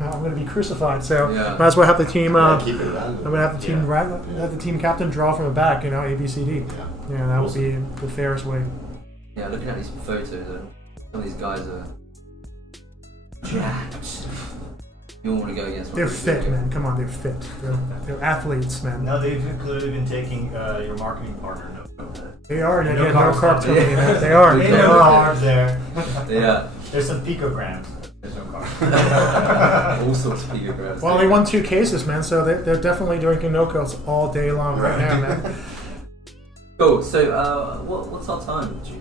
I'm going to be crucified. So Yeah. might as well have the team. Yeah, keep it random. I'm going to have the team have the team captain draw from the back. You know, A, B, C, D. Yeah. Yeah, that would be the fairest way. Yeah, looking at these photos, some of these guys are jacked. You don't want to go against one They're of these, fit, do you? man. Come on, they're fit. They're athletes, man. No, they've clearly been taking your marketing partner. They are. And No no carbs. carbs coming in. Yeah. They are. They They know are. carbs there. Yeah, There's some picograms. There's no carbs. all sorts of picograms. Well, they won 2 cases, man. So they're definitely drinking no-coats all day long right now, man. Cool. So, what's our time, Gio?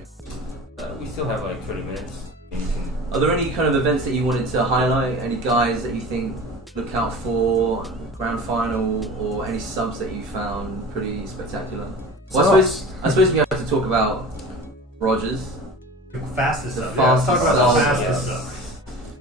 We still have like 30 minutes. And you can Are there any kind of events that you wanted to highlight? Any guys that you think look out for grand final, or any subs that you found pretty spectacular? Well, I suppose we have to talk about Rogers. The fastest The stuff. Yeah, let's talk about the fastest fastest sub. stuff.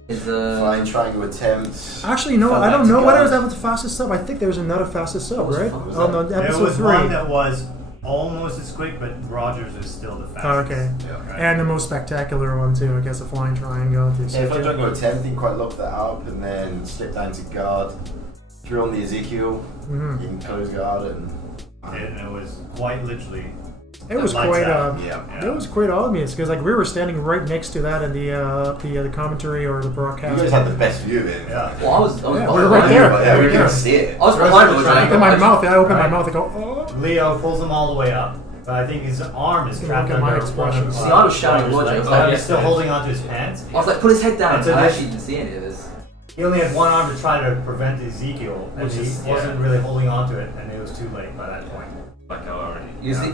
Is Flying triangle attempt. Actually, no, Felt I don't like know to whether go. that was the fastest sub. I think there was another fastest sub, was right? fun. Oh no, There episode was 3. one that was almost as quick, but Rogers is still the fastest. Oh, okay. Yeah. Right. And the most spectacular one too, I guess, the flying triangle. Yeah, flying triangle attempt, he quite locked that up, and then slipped down to guard, threw on the Ezekiel Mhm. in close guard, and And it was quite literally. It was lights quite. out. yeah. It was quite obvious because like we were standing right next to that in the commentary or the You broadcast. guys had the best view of it. Yeah. Well, I was Yeah, behind we're right there. Yeah, we Yeah. can see it. I was behind Roger. I opened my mouth. I opened my Right. mouth. I go, oh. Leo pulls him all the way up, but I think his arm is Look trapped at my under expressions. See, I was shouting Rogers' Roger, I legs. was like, Oh, he's yes, still yes. holding onto his pants. I was like, put his head down. And so I this- actually didn't see any of this. He only had one arm to try to prevent Ezekiel, and Which he is- wasn't really holding onto it, and it was too late by that point. like already. You see?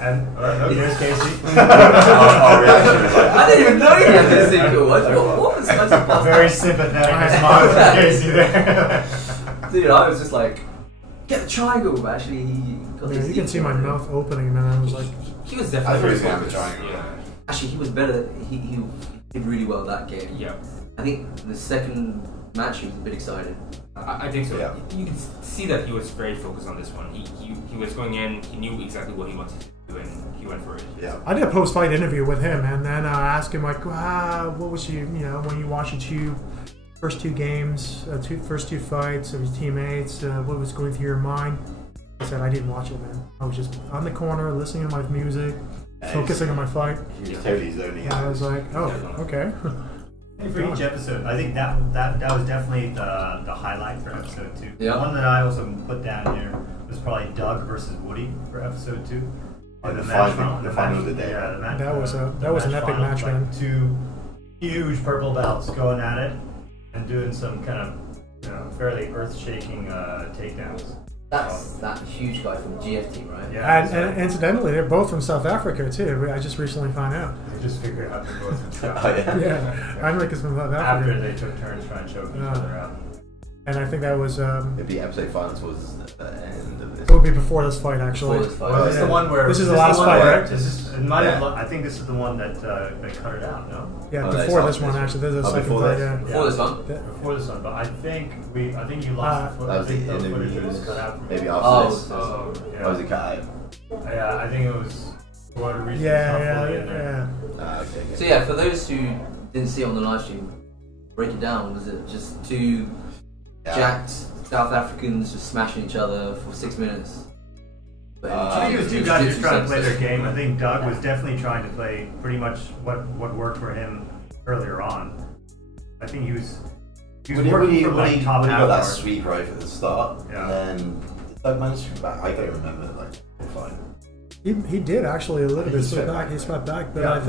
And there's Casey. Our reaction was like, I didn't even know you had this Ezekiel. I thought, what was supposed to pass Very that? sympathetic response from Casey there. Dude, I was just like, get the triangle. But actually, he got Yeah, the you can see Ezekiel. my mouth opening, man. I was like, He was I thought he definitely was gonna have a focused. triangle. Yeah. Actually, he was better. He did really well that game. Yeah. I think the second match he was a bit excited. I think so. Yeah. You can see that he was very focused on this one. He was going in, he knew exactly what he wanted to do, and he went for it. yeah. I did a post-fight interview with him, and then I asked him like, what was you know, when you watched your first two games, first two fights of his teammates, what was going through your mind? I said I didn't watch it, man. I was just on the corner listening to my music, focusing on my fight. He was totally zoning And I out. was like, oh, okay. And for each episode, I think that was definitely the highlight for episode 2. Yeah. The one that I also put down here was probably Doug versus Woody for episode 2. And the match final- the final of the day. Yeah, the match, That was the an epic final, match, like man. 2 huge purple belts going at it and doing some kind of fairly earth-shaking takedowns. That's that huge guy from GFT, right? Yeah, And incidentally, they're both from South Africa too. I just recently found out. they just figured out they're both Oh, yeah. Yeah, Heinrich is from South after Africa. they took turns trying to choke each Yeah. other out. And I think that was. It'd be episode 5 towards the end of this. It would be before this fight, actually. Before this fight. Well, this is the one where This is the this last one fight, where- right? This is, it might have, Yeah. I think this is the one that they cut it out. No, Yeah, Oh, before that's this one, after actually. this This is the one. Oh, second before fight, this. yeah. Before this one? before this one. But I think you lost. the That was I think the the footage interviews. was cut out. Maybe after Oh, this. so- Yeah. Oh, was it cut out? Yeah, I think it was for whatever reason. it's Yeah, not yeah, fully in there. yeah. Okay. So yeah, for those who didn't see it on the live stream, break it down. Was it just two jacked South Africans just smashing each other for 6 minutes? But I think it was two guys just trying to play their game. I think Doug was definitely trying to play pretty much what worked for him earlier on. I think he was working for like top when he half got that guard. sweep right at the start, Yeah. and then did Doug manage to come back? I don't remember. Like, fine. He did actually a little He bit swept swept back. back. He swept back, but Yeah, I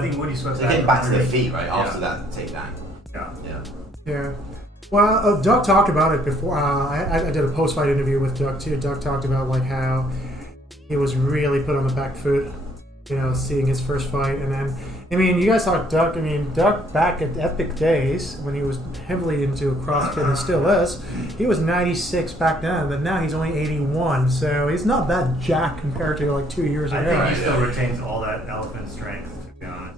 think. Woody swept So he came back to their Henry. feet right after Yeah. that takedown. Yeah. Yeah. Yeah. Well, Doug talked about it before. I did a post-fight interview with Doug too. Doug talked about like how he was really put on the back foot, you know, seeing his first fight, and then I mean, you guys saw Doug. I mean, Doug back at Epic days when he was heavily into CrossFit and still is. He was 96 back then, but now he's only 81. So he's not that jacked compared to like 2 years I ago. think he still retains all that elephant strength, to be honest.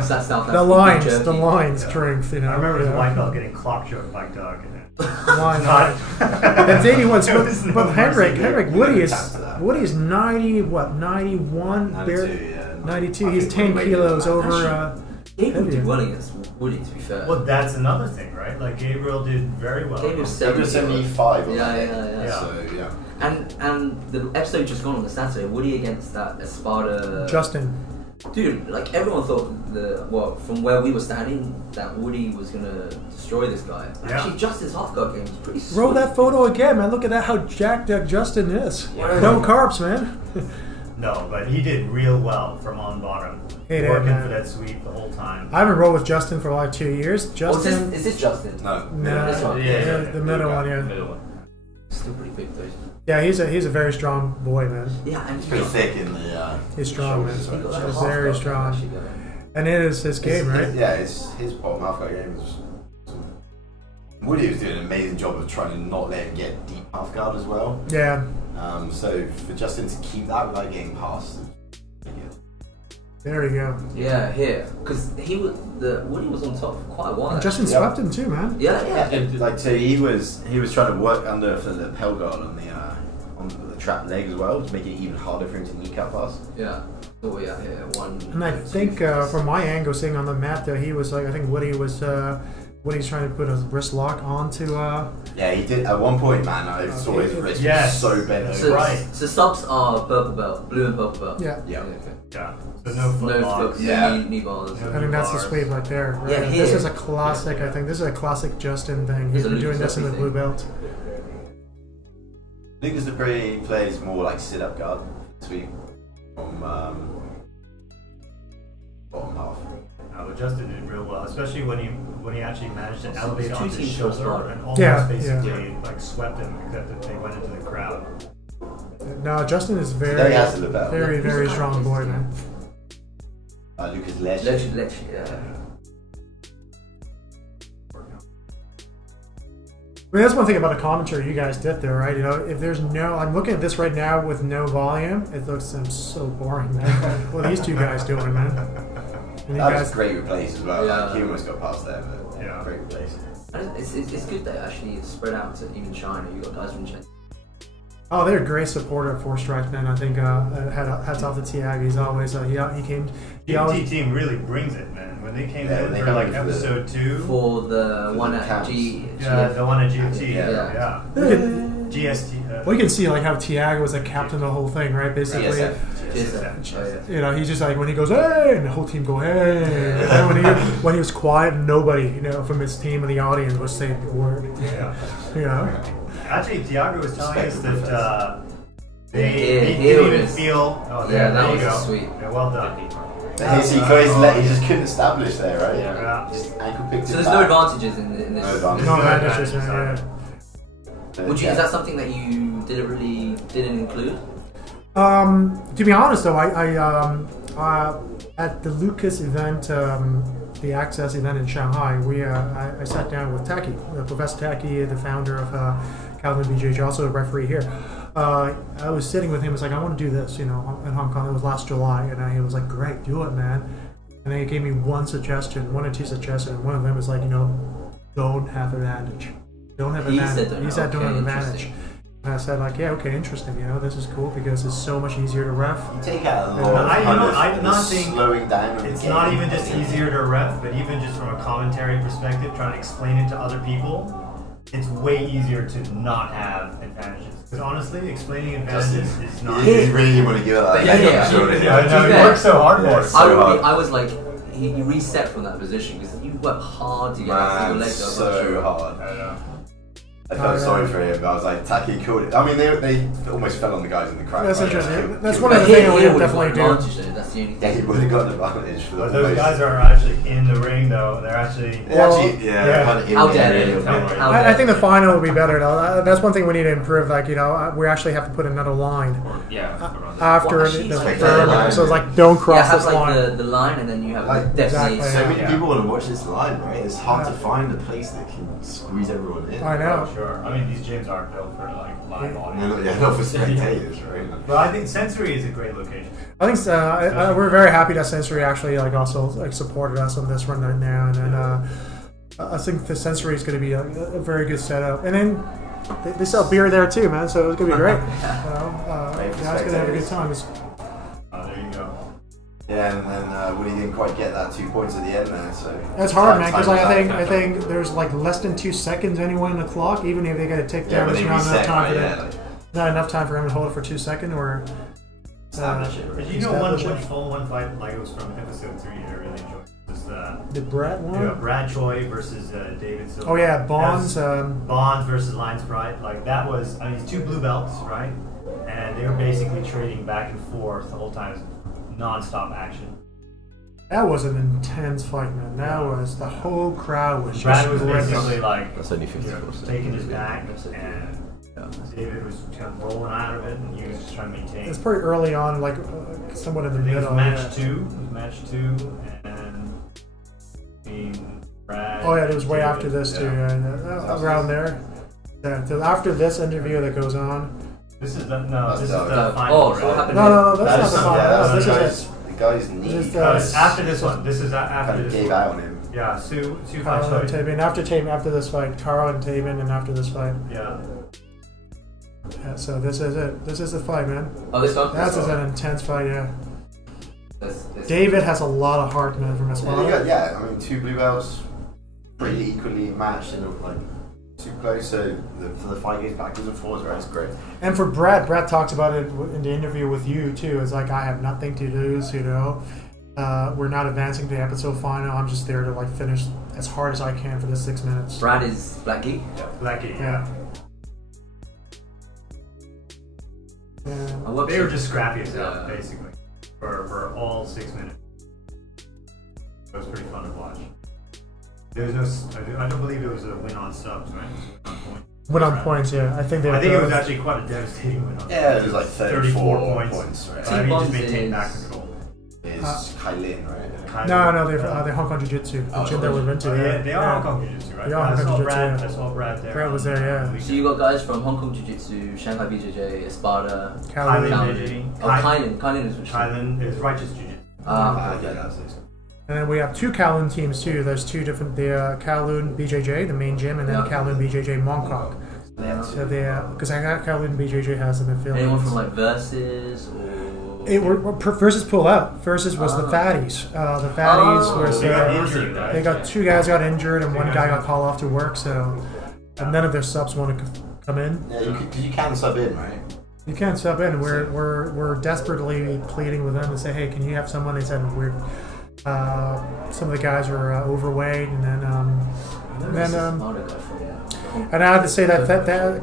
It's that South The African lines, jerky. the line Yeah. strength. You know, I remember you his know. white belt getting clock choked by Doug. Line. Not. That's 81. There was no But mercy. Henrik, Woody is Tap to that. 90. What 91? 92, yeah. 92. I He's think 10 Woody kilos made it over. Gabriel did heavier. well against Woody, to be fair. Well, that's another thing, right? Like Gabriel did very well. Gabriel's So he was 75. wasn't Yeah, he? yeah. Yeah. So yeah. And the episode just gone on the Saturday, Woody against that Espada. Justin. Dude, like everyone thought from where we were standing, that Woody was gonna destroy this guy. Yeah. Actually, Justin's half guard game was pretty sweet. Roll that photo again, man. Look at that, how jacked Justin is. Yeah. No carbs, man. No, but he did real well from on bottom. He did, Working man. for that sweep the whole time. I haven't rolled with Justin for like 2 years. Oh, Justin. is this Justin? No. No, This one? Yeah, the middle one, yeah. Middle one. Still pretty big though. Yeah, he's a very strong boy, man. Yeah, and It's pretty thick in the. He's strong, man. shoulders, right? He got that He's half very guard strong. actually going. And it is his game, right? Yeah, it's his bottom half guard game is. Woody was doing an amazing job of trying to not let him get deep half guard as well. Yeah. So for Justin to keep that without getting past. There you go. Yeah, here, because Woody was on top for quite a while. And Justin Yeah. swept him too, man. Yeah, yeah. Like so, he was trying to work under for the lapel guard on the trap leg as well to make it even harder for him to kneecap pass. Yeah. Oh yeah, yeah. One. And I think from my angle, seeing on the mat there, he was like, I think Woody's trying to put a wrist lock onto. Yeah, he did at one point, man. I saw his wrist Yes. was so bent over. So, Right. so subs are purple belt, blue and purple belt. Yeah. Yeah. Okay. Yeah. So no foot No locks. flips, Yeah. knee bars. No. I think that's the Bars. sweep right there. Right? Yeah, This here. is a classic. I think this is a classic Justin thing. He's It's a been doing Lucas this in the Duffy blue thing. belt. Lucas Dupree plays more like sit-up guard sweep from bottom half. But Justin did real well, especially when he actually managed to elevate two onto his teams first shoulder spot. and almost Yeah, basically like swept him, except that they went into the crowd. No, Justin is There very, he has the lapel. very, very strong boy, man. Lucas Lesh. Lech, yeah. I mean, that's one thing about the commentary you guys did there, right? You know, if there's no, I'm looking at this right now with no volume. It looks so boring, man. What are these two guys doing, man? And you That was guys, a great replace as well. Yeah. Like, he almost got past there, but Yeah. great replace. And it's good that actually it's spread out to even China. You got guys from China. oh, they're a great supporter of Four Strikes, man. I think hats off to Tiag. He's always he came. He GMT always, team really brings it, man. When they came Yeah, in they for come like in for the- episode 2. For the For one the at camps. Yeah, the one at GMT. Yeah. Yeah. we can, GST. we can see like how Tiago was like captain of the whole thing, right? Basically, TSF. Oh, yeah. you know, he's just like when he goes hey, and the whole team go hey. And then when he was quiet, nobody, you know, from his team and the audience was saying a word. Yeah. You know, Actually, Tiago was telling us Respect that Yeah, they here didn't it even is. feel. Oh, Yeah, that there was you go. sweet. Yeah, well done. He just couldn't establish there, right? Yeah. Just ankle picked So it there's no back. advantages in this. No advantage. no Yeah. advantages, man. Yeah. Would you? Is that something that you didn't include? To be honest, though, I at the Lucas event, the Access event in Shanghai, I sat down with Taki, Professor Taki, the founder of Kowloon BJJ, also a referee here. I was sitting with him. It's like, I want to do this, in Hong Kong. It was last July, and he was like, "Great, do it, man." And then he gave me one or two suggestions. And one of them was like, don't have advantage. Don't have advantage. He said, don't have advantage. And I said, like, yeah, okay, interesting. This is cool because it's so much easier to ref. You take out a lot I'm not saying slowing down. It's not even just easier to ref, but even just from a commentary perspective, trying to explain it to other people, it's way easier to not have advantages. Because honestly, explaining advantages is not. You really want to give it that. I know, you work so hard for it. I was like, he reset from that position because you work hard to get out your legs. So hard. I know. I felt sorry for him. I was like, Taki killed it. I mean, they almost fell on the guys in the crowd. That's right? interesting. That's one of the things we would definitely do. That's the only thing. Yeah, he would have got an advantage for But those guys are actually in the ring, though. They're actually. How dare they? I think the final will be better, though. That's one thing we need to improve. Like, we actually have to put another line. After the third. So it's like, don't cross this line. Have the line, and then you have exactly. So many people want to watch this line, right? It's hard to find a place that can squeeze everyone in. I know. Sure. I mean, these gyms aren't built for like live audience. Yeah, not for spectators, right? But I think Sensory is a great location. I think we're very happy that Sensory actually also supported us on this run right now, and then I think the Sensory is going to be a very good setup. And then they sell beer there too, man. So it's going to be great. Guys going to have a good time. There you go. Yeah, and then Woody didn't quite get that 2 points at the end there, so that's hard, man. Because I think there's like less than 2 seconds anyway in the clock. Even if they get a tick down, there's not enough time for that. Not enough time for him to hold it for 2 seconds or. But one fight like it was from episode 3 I really enjoyed. The Brad one? Yeah, Brad Choi versus David Silva. Oh yeah, Bonds. Bonds versus Lions Pride. Like that was, I mean, it's 2 blue belts, right? And they were basically trading back and forth the whole time, non-stop action. That was an intense fight, man. That was, the whole crowd was Brad just was basically like That's only 50%. taking his back, and David was kind of rolling out of it, and he was just trying to maintain. It's pretty early on, like somewhat in the I think middle. it was match two, and Brad. Oh yeah, it was way after this too. Around there. Yeah, so after this interview that goes on. This is the final. Oh, so what happened? No, that's not the final. This is the guy's knee. After this one. This is after this. Gave out on him. Yeah, Sue Carl and Tabin. After this fight, Carl and Tabin, and after this fight. Yeah. Yeah, so this is it. This is the fight, man. Oh, this one? That's an intense fight, yeah. This David has a lot of heart, man, from his father. Yeah, I mean, 2 blue belts, pretty equally matched, and like too close. So the fight goes backwards and forwards, right? It's great. And for Brad talks about it in the interview with you too. It's like, I have nothing to lose, We're not advancing to the episode final. I'm just there to like finish as hard as I can for the 6 minutes. Brad is Blackie? Yeah, Blackie, yeah. They were just scrappy as hell, basically, for all 6 minutes. It was pretty fun to watch. There was I don't believe it was a win on subs, right? Win on points, yeah. I think it was actually quite a devastating win on subs. Yeah, it was like 34 points. Right? I mean, just maintained back control. Is Kailin, right? No, they're Hong Kong Jiu-Jitsu. The gym that we went to. Yeah, they are Hong Kong Jiu-Jitsu, right? They are Hong Kong Jiu-Jitsu. I saw Brad there. Brad was there, yeah. So you got guys from Hong Kong Jiu-Jitsu, Shanghai BJJ, Espada, Kowloon. Kowloon is Righteous Jiu-Jitsu. That's it. And then we have 2 Kowloon teams too. There's 2 different, the Kowloon BJJ, the main gym, and then Kowloon BJJ Mongkok. So because Kowloon BJJ has an affiliate. Anyone from like Versus or? Versus pulled out. Versus was the Fatties. The Fatties was they got 2 guys got injured and 1 guy got called off to work. So none of their subs want to come in. Yeah, you can sub in, right? You can't sub in. We're desperately pleading with them to say, hey, can you have someone? They said some of the guys were overweight, and I have to say that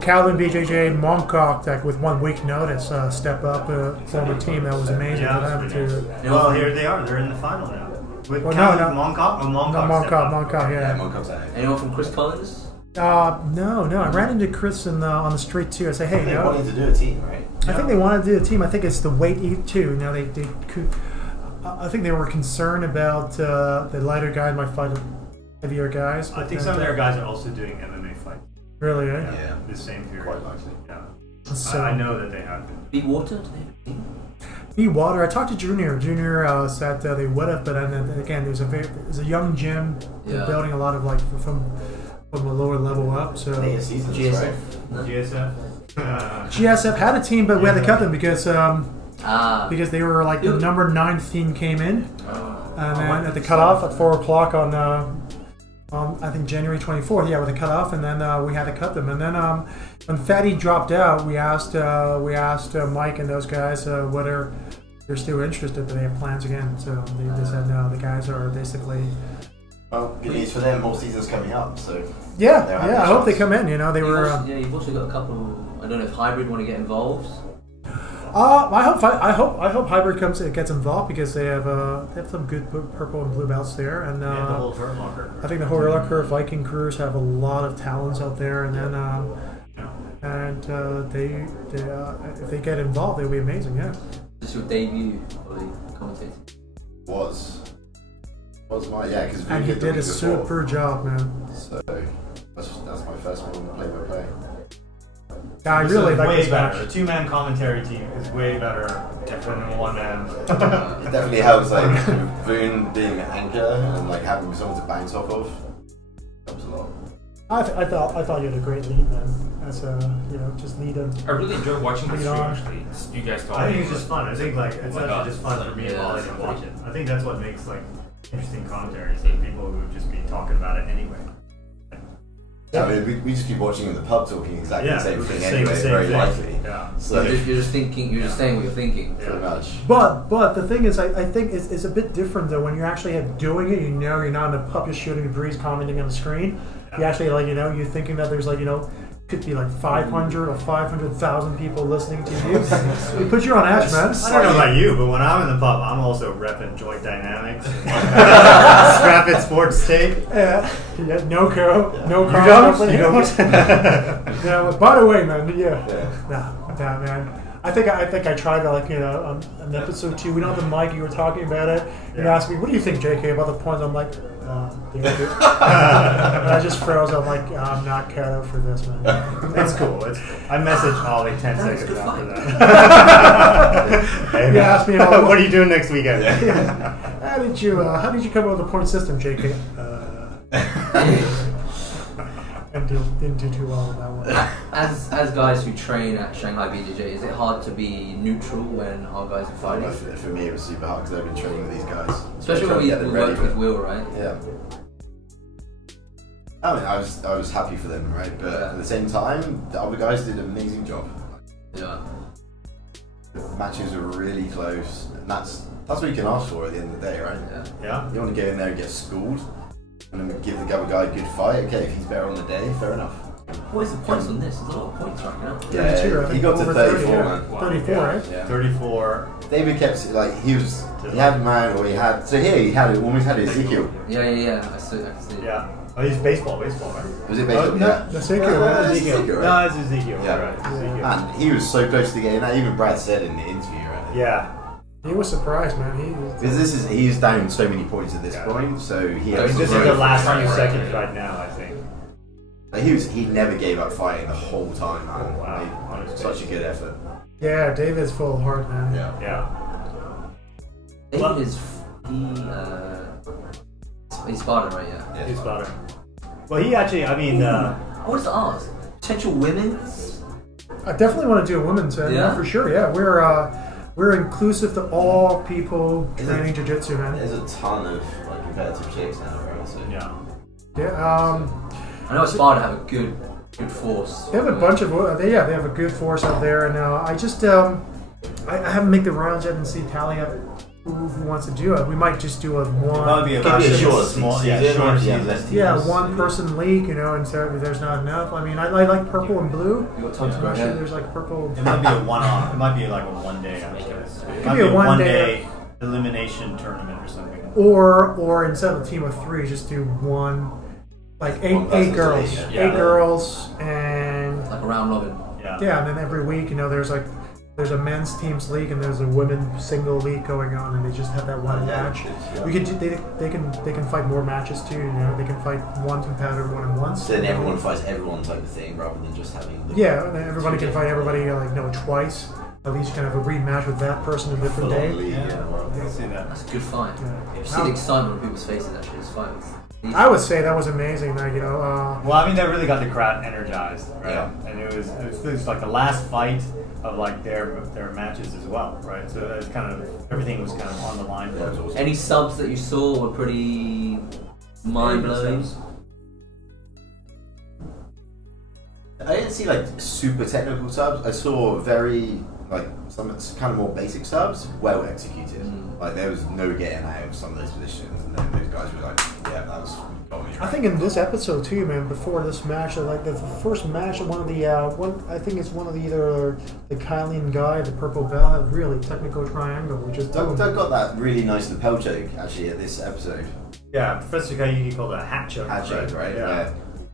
Kowloon BJJ Mongkok, like with 1 week notice, step up from a team that was amazing for them to. Well, here they are. They're in the final now. With Mongkok, Mongkok, yeah. Mongkok's out. Anyone from Chris Collins? No. I ran into Chris on the street too. I say, hey, they wanted to do a team, right? I think they wanted to do a team. I think it's the weight too. Now they I think they were concerned about the lighter guys might fight heavier guys. I think some of their guys are also doing MMA fights. Really, eh? Yeah. The same period. Quite likely. Yeah. So, I know that they have been. Be water? Do they have a team? Be water. I talked to Junior. Junior said they would have, but then again, there's a young gym. They're Yeah. building a lot of like from a lower level up. So I think it's seasons, GSF? right? No? GSF? GSF had a team, but we had to cut them because Ah. they were like the number 9 team came in, Oh. and then at the cutoff at 4 o'clock on I think January 24th, yeah, with the cutoff, and then we had to cut them. And then when Fatty dropped out, we asked Mike and those guys whether they're still interested, but they have plans again. So they said no. The guys are basically. Well, good news for them. More seasons coming up, so Yeah, they'll have yeah. a I hope they chance. come in. You know, they were. Yeah, you've also got a couple. I don't know if Hybrid want to get involved. I hope Hybrid gets involved because they have some good purple and blue belts there, and And the whole Hurt Locker. I think the Horror Viking crews have a lot of talents out there, and then they if they get involved, they'll be amazing. Yeah. This is your debut, Ollie, commentating. Was my because And he did a super job, man. So that's my first one play by play. Yeah, I This really is like way this better. match. A 2-man commentary team is way better than a 1-man. It definitely helps, like Voon being an anchor and like having someone to bounce off of. Helps a lot. I thought you had a great lead, man. As just lead him. I really enjoyed watching the Lead stream on. actually. You guys talking. I think it's just fun. I think like it's my actually God. just fun for me and Yeah, Ollie it's to pretty watch it. I think that's what makes like interesting commentaries and people who would just be talking about it anyway. Yeah, I mean, we just be watching in the pub talking exactly the same thing same anyway, very thing. likely. Yeah. So You're just thinking. You're just saying what you're thinking. pretty much. But the thing is, I think it's a bit different though when you're actually doing it. You know, you're not in a pub just shooting the breeze, commenting on the screen. You actually you're thinking that there's could be like 500 or 500,000 people listening to you. It puts you on edge, man. I don't know about you, but when I'm in the pub, I'm also repping Joint Dynamics, Scrap It Sports Tape. Yeah, no car. You don't? Yeah, but by the way, man, yeah. Yeah. Nah, man. I think I tried to on episode 2. We don't have the mic. You were talking about it. You asked me, "What do you think, JK, about the points?" I'm like, they're good. And I just froze. I'm like, I'm not cut out for this, man. It's cool. It's cool. I messaged Ollie 10 seconds good after fight. that. Hey, You man, asked me what are you doing next weekend? How did you come up with the point system, JK? And didn't do too well with that one. As guys who train at Shanghai BJJ, is it hard to be neutral when our guys are fighting? Well, for me, it was super hard because I've been training with these guys. Especially Trying when to we get them ready worked for with it. Will, right? Yeah. I mean, I was happy for them, right? But at the same time, the other guys did an amazing job. Yeah. The matches were really close, and that's what you can ask for at the end of the day, right? Yeah. Yeah. You want to go in there and get schooled, and then give the other guy a good fight. Okay, if he's better on the day, fair enough. What is the points on this? There's a lot of points right now. 32, I Yeah, he think, got to over 34, 30, yeah. man. 34, Yeah. right? Yeah. 34. David kept he had man, or he had almost had Ezekiel. Yeah. I see. Yeah. Oh, he's baseball, right? Was it baseball? no. Yeah. That's Ezekiel, Oh, right? Ezekiel, right? No, it's Ezekiel. Yeah. Right. Ezekiel. And he was so close to getting that. Even Brad said in the interview, right? Yeah. He was surprised, man. Because he's down so many points at this Yeah. point, so he I has mean, to this is grow the from last front few row. seconds right now, I think. Like, he never gave up fighting the whole time, man. Oh, wow. Like, On his such a face. good effort. Yeah, David's full of heart, man. Yeah. Yeah. David is he's Spartan, right? Yeah. He's better. Well, he actually, I mean, I wanted to ask potential women's. I definitely want to do a women's, Yeah? for sure. Yeah, we're inclusive to all people training jiu-jitsu, man. There's a ton of like competitive chicks now, right? So yeah. Yeah, I know Spartan have a good force. they have a bunch of they have a good force out there, and I just I haven't made the rounds yet and see tally up who wants to do it. We might just do a one. Probably Could be a short small, season, short yeah, season. less Yeah, teams. one person league, and so if there's not enough. I mean, I like purple and blue. You got time to Especially go. there's like purple. It might be a one-off. It might be like a one-day. Actually. It might be be a a one-day- one-day elimination tournament or something. Or instead of a team of 3, just do one, like eight person's girls, elimination. Yeah. 8 girls, and Like a round robin. Yeah. yeah, and then every week, there's there's a men's teams league and there's a women's single league going on, and they just have that one match. Yeah. We could they can fight more matches too. You know, they can fight one competitor one-on-ones. So then everyone fights everyone type of thing, rather than just having. Yeah, and then everybody can fight everybody twice. At least kind of a rematch with that person a different day. I can see that. That's a good fight. Yeah. You see the excitement on people's faces actually. It's fine. I would say that was amazing. Like, Well, I mean, that really got the crowd energized, right? Yeah. And it was like the last fight of like their matches as well, right? So it's kind of everything was kind of on the line. Yeah, it was awesome. Any subs that you saw were pretty mind blowing. I didn't see like super technical subs. I saw very some kind of more basic subs, well executed. Like there was no getting out of some of those positions, and then those guys were like, "Yeah, that was got me." I think in this episode too, man. Before this match, like the first match, one of the I think it's one of the either the Kylian guy, the purple bell, had really technical triangle, which is Doug got that really nice lapel choke actually at this episode. Yeah, Professor Kayuki called it a hat choke. Hat choke, right? Yeah.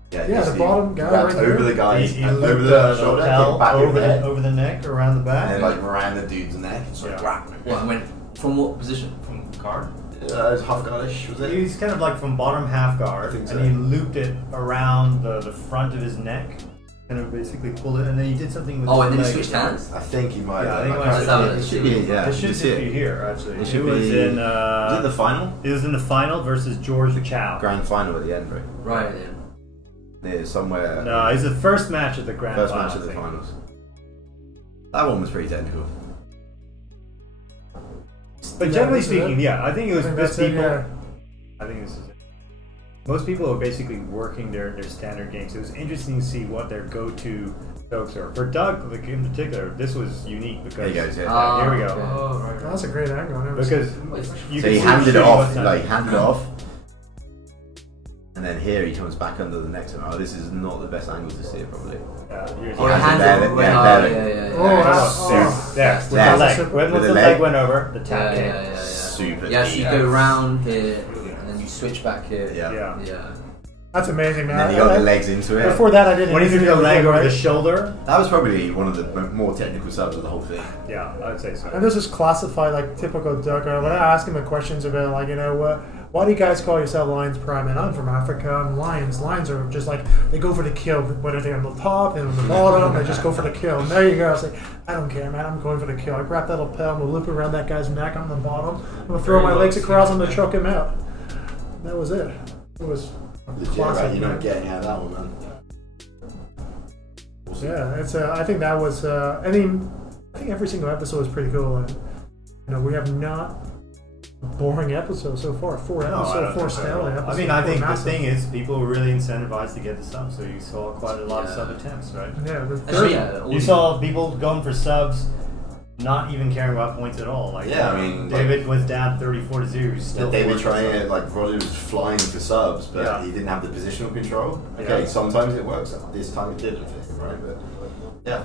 Yeah, the bottom guy grabbed right over there. the guys, He over looped the shoulder, lapel back over the head, over the neck, around the back. and then like around the dude's neck. And sort of whack. What, went from what position? From guard? It was half guardish, was it? He's kind of like from bottom half guard, I think so. and he looped it around the front of his neck, kind of basically pulled it, and then he did something with Oh, his and then he leg. switched hands? I think he might. Yeah, I think he have. might have done it. It should be. Yeah, It should it's just be here, actually. It It should was be- in. Was it the final? It was in the final versus George Chow. Grand final at the end, right? Right, yeah. Near somewhere. No, it's the first match of the grand First final. match of the I think. finals. That one was pretty technical. But Yeah, generally this is it. speaking, yeah, I think it was I think most that's it, people. yeah. I think this is it. Most people are basically working their standard games. So it was interesting to see what their go-to jokes are. For Doug, like in particular, this was unique because. There you go. Yeah. Ah, here we go. okay. Oh, right. That's a great angle. I never Because you So can he see handed it shooting off, what's like happening. handed it off, and then here he comes back under the neck. Oh, this is not the best angle to see it, probably. Yeah, here's Oh, the Yeah, hands there, up. there, Yeah, there. yeah. Oh, wow. There, Oh. there, with There. the leg. With When the the leg. leg went over, the Yeah, tap yeah, in. yeah, yeah. Super Yeah, so you deep. go round here, and then you switch back here. Yeah. Yeah. Yeah. That's amazing, man. And then he got the legs into it. Before that, I didn't. When he threw the leg over the shoulder, That was probably one of the more technical subs of the whole thing. yeah, I would say so. And this is classified like typical Doug. When I ask him the questions about why do you guys call yourself Lions Prime? And I'm from Africa. I'm Lions. Lions are just like they go for the kill. Whether they're on the top and on the bottom, they just go for the kill. And there you go. I was like, I don't care, man. I'm going for the kill. I grab that lapel. I'm gonna loop around that guy's neck on the bottom. I'm gonna throw my legs across. I'm gonna choke him out. That was it. It was Legit, classic. right? You're man. not getting out of that one, man. Awesome. Yeah, it's. I think that was. I think every single episode was pretty cool. We have not a boring episode so far. Four No, I episodes, don't four think so. stellar episodes. I mean, I four think the massive. thing is, people were really incentivized to get the subs, so you saw quite a lot of Yeah. sub attempts, right? Yeah, the Actually, third. yeah, all You the- saw people going for subs, not even caring about points at all. Like, Yeah, I mean, David was down 34-0. He's still David forced trying subs. it, like Roger was flying for subs, but Yeah. he didn't have the positional control. Okay, Yeah. sometimes it works. This time it didn't for him, right? But yeah,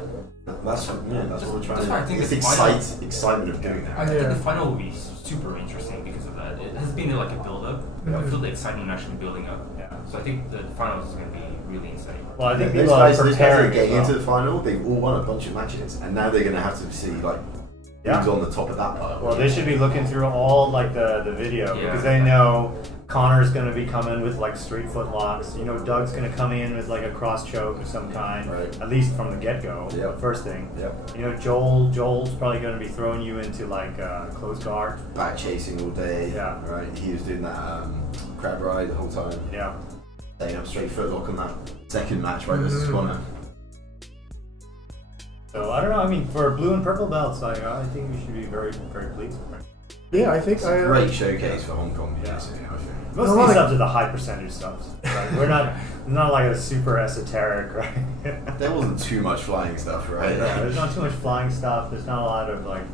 that's what we're trying That's why I think It's the final- excitement of doing I that. think Yeah. the final will be super interesting because of that. It has been like a build up. I feel the excitement actually building up. Yeah. So I think the final is going to be really exciting. Well, I think Those people are guys are preparing getting as well. into the final. They've all won a bunch of matches, and now they're going to have to see like Yeah. who's on the top of that pile. Well, they should be looking through all like the video Yeah. because they know Connor's going to be coming with like straight foot locks. You know, Doug's going to come in with like a cross choke of some kind, Right. at least from the get go. Yep. First thing. Yep. You know, Joel's probably going to be throwing you into like close guard. Back chasing all day. Yeah. Right. He was doing that crab ride the whole time. Yeah. Staying up straight foot lock on that second match right versus Connor. So I don't know. I mean, for blue and purple belts, I think we should be very, very pleased. Yeah, I think It's a great showcase for Hong Kong jiu-jitsu, I think. Most of these subs are the high percentage subs. Right? We're not like a super esoteric, right? There wasn't too much flying stuff, right? Yeah, there's not too much flying stuff. There's not a lot of like.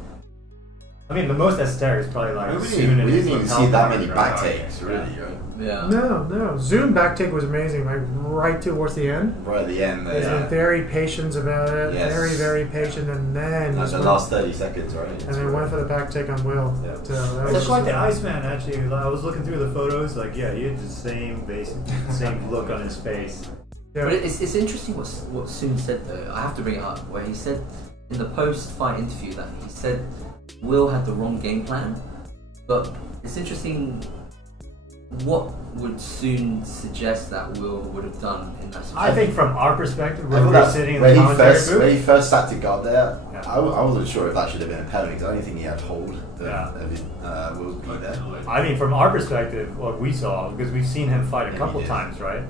I mean, the most esoteric is probably like. We Soon didn't and even his see that lapel many guard, back right? takes, really, right? Yeah. No. Zoom back take was amazing. Like right towards the end. Right at the end He's there. been very patient about it. Yes. Very, very patient, and then That's just the went- last 30 seconds, right? and then went for the back take on Will. Yeah. So that was That's just- like the Iceman actually. I was looking through the photos. Like, yeah, he had the same look on his face. Yeah. But it's interesting what Soon said though. I have to bring it up where he said in the post-fight interview that he said Will had the wrong game plan, but it's interesting. What would soon suggest that Will would have done in that situation? I think from our perspective, I we're thought sitting in when the he commentary first booth. when he first sat to guard there, Yeah. I wasn't sure if that should have been a penalty because I don't think he had hold Yeah. of Will's beat there. I mean, from our perspective, what we saw, because we've seen him fight a Yeah, couple he did. times, right?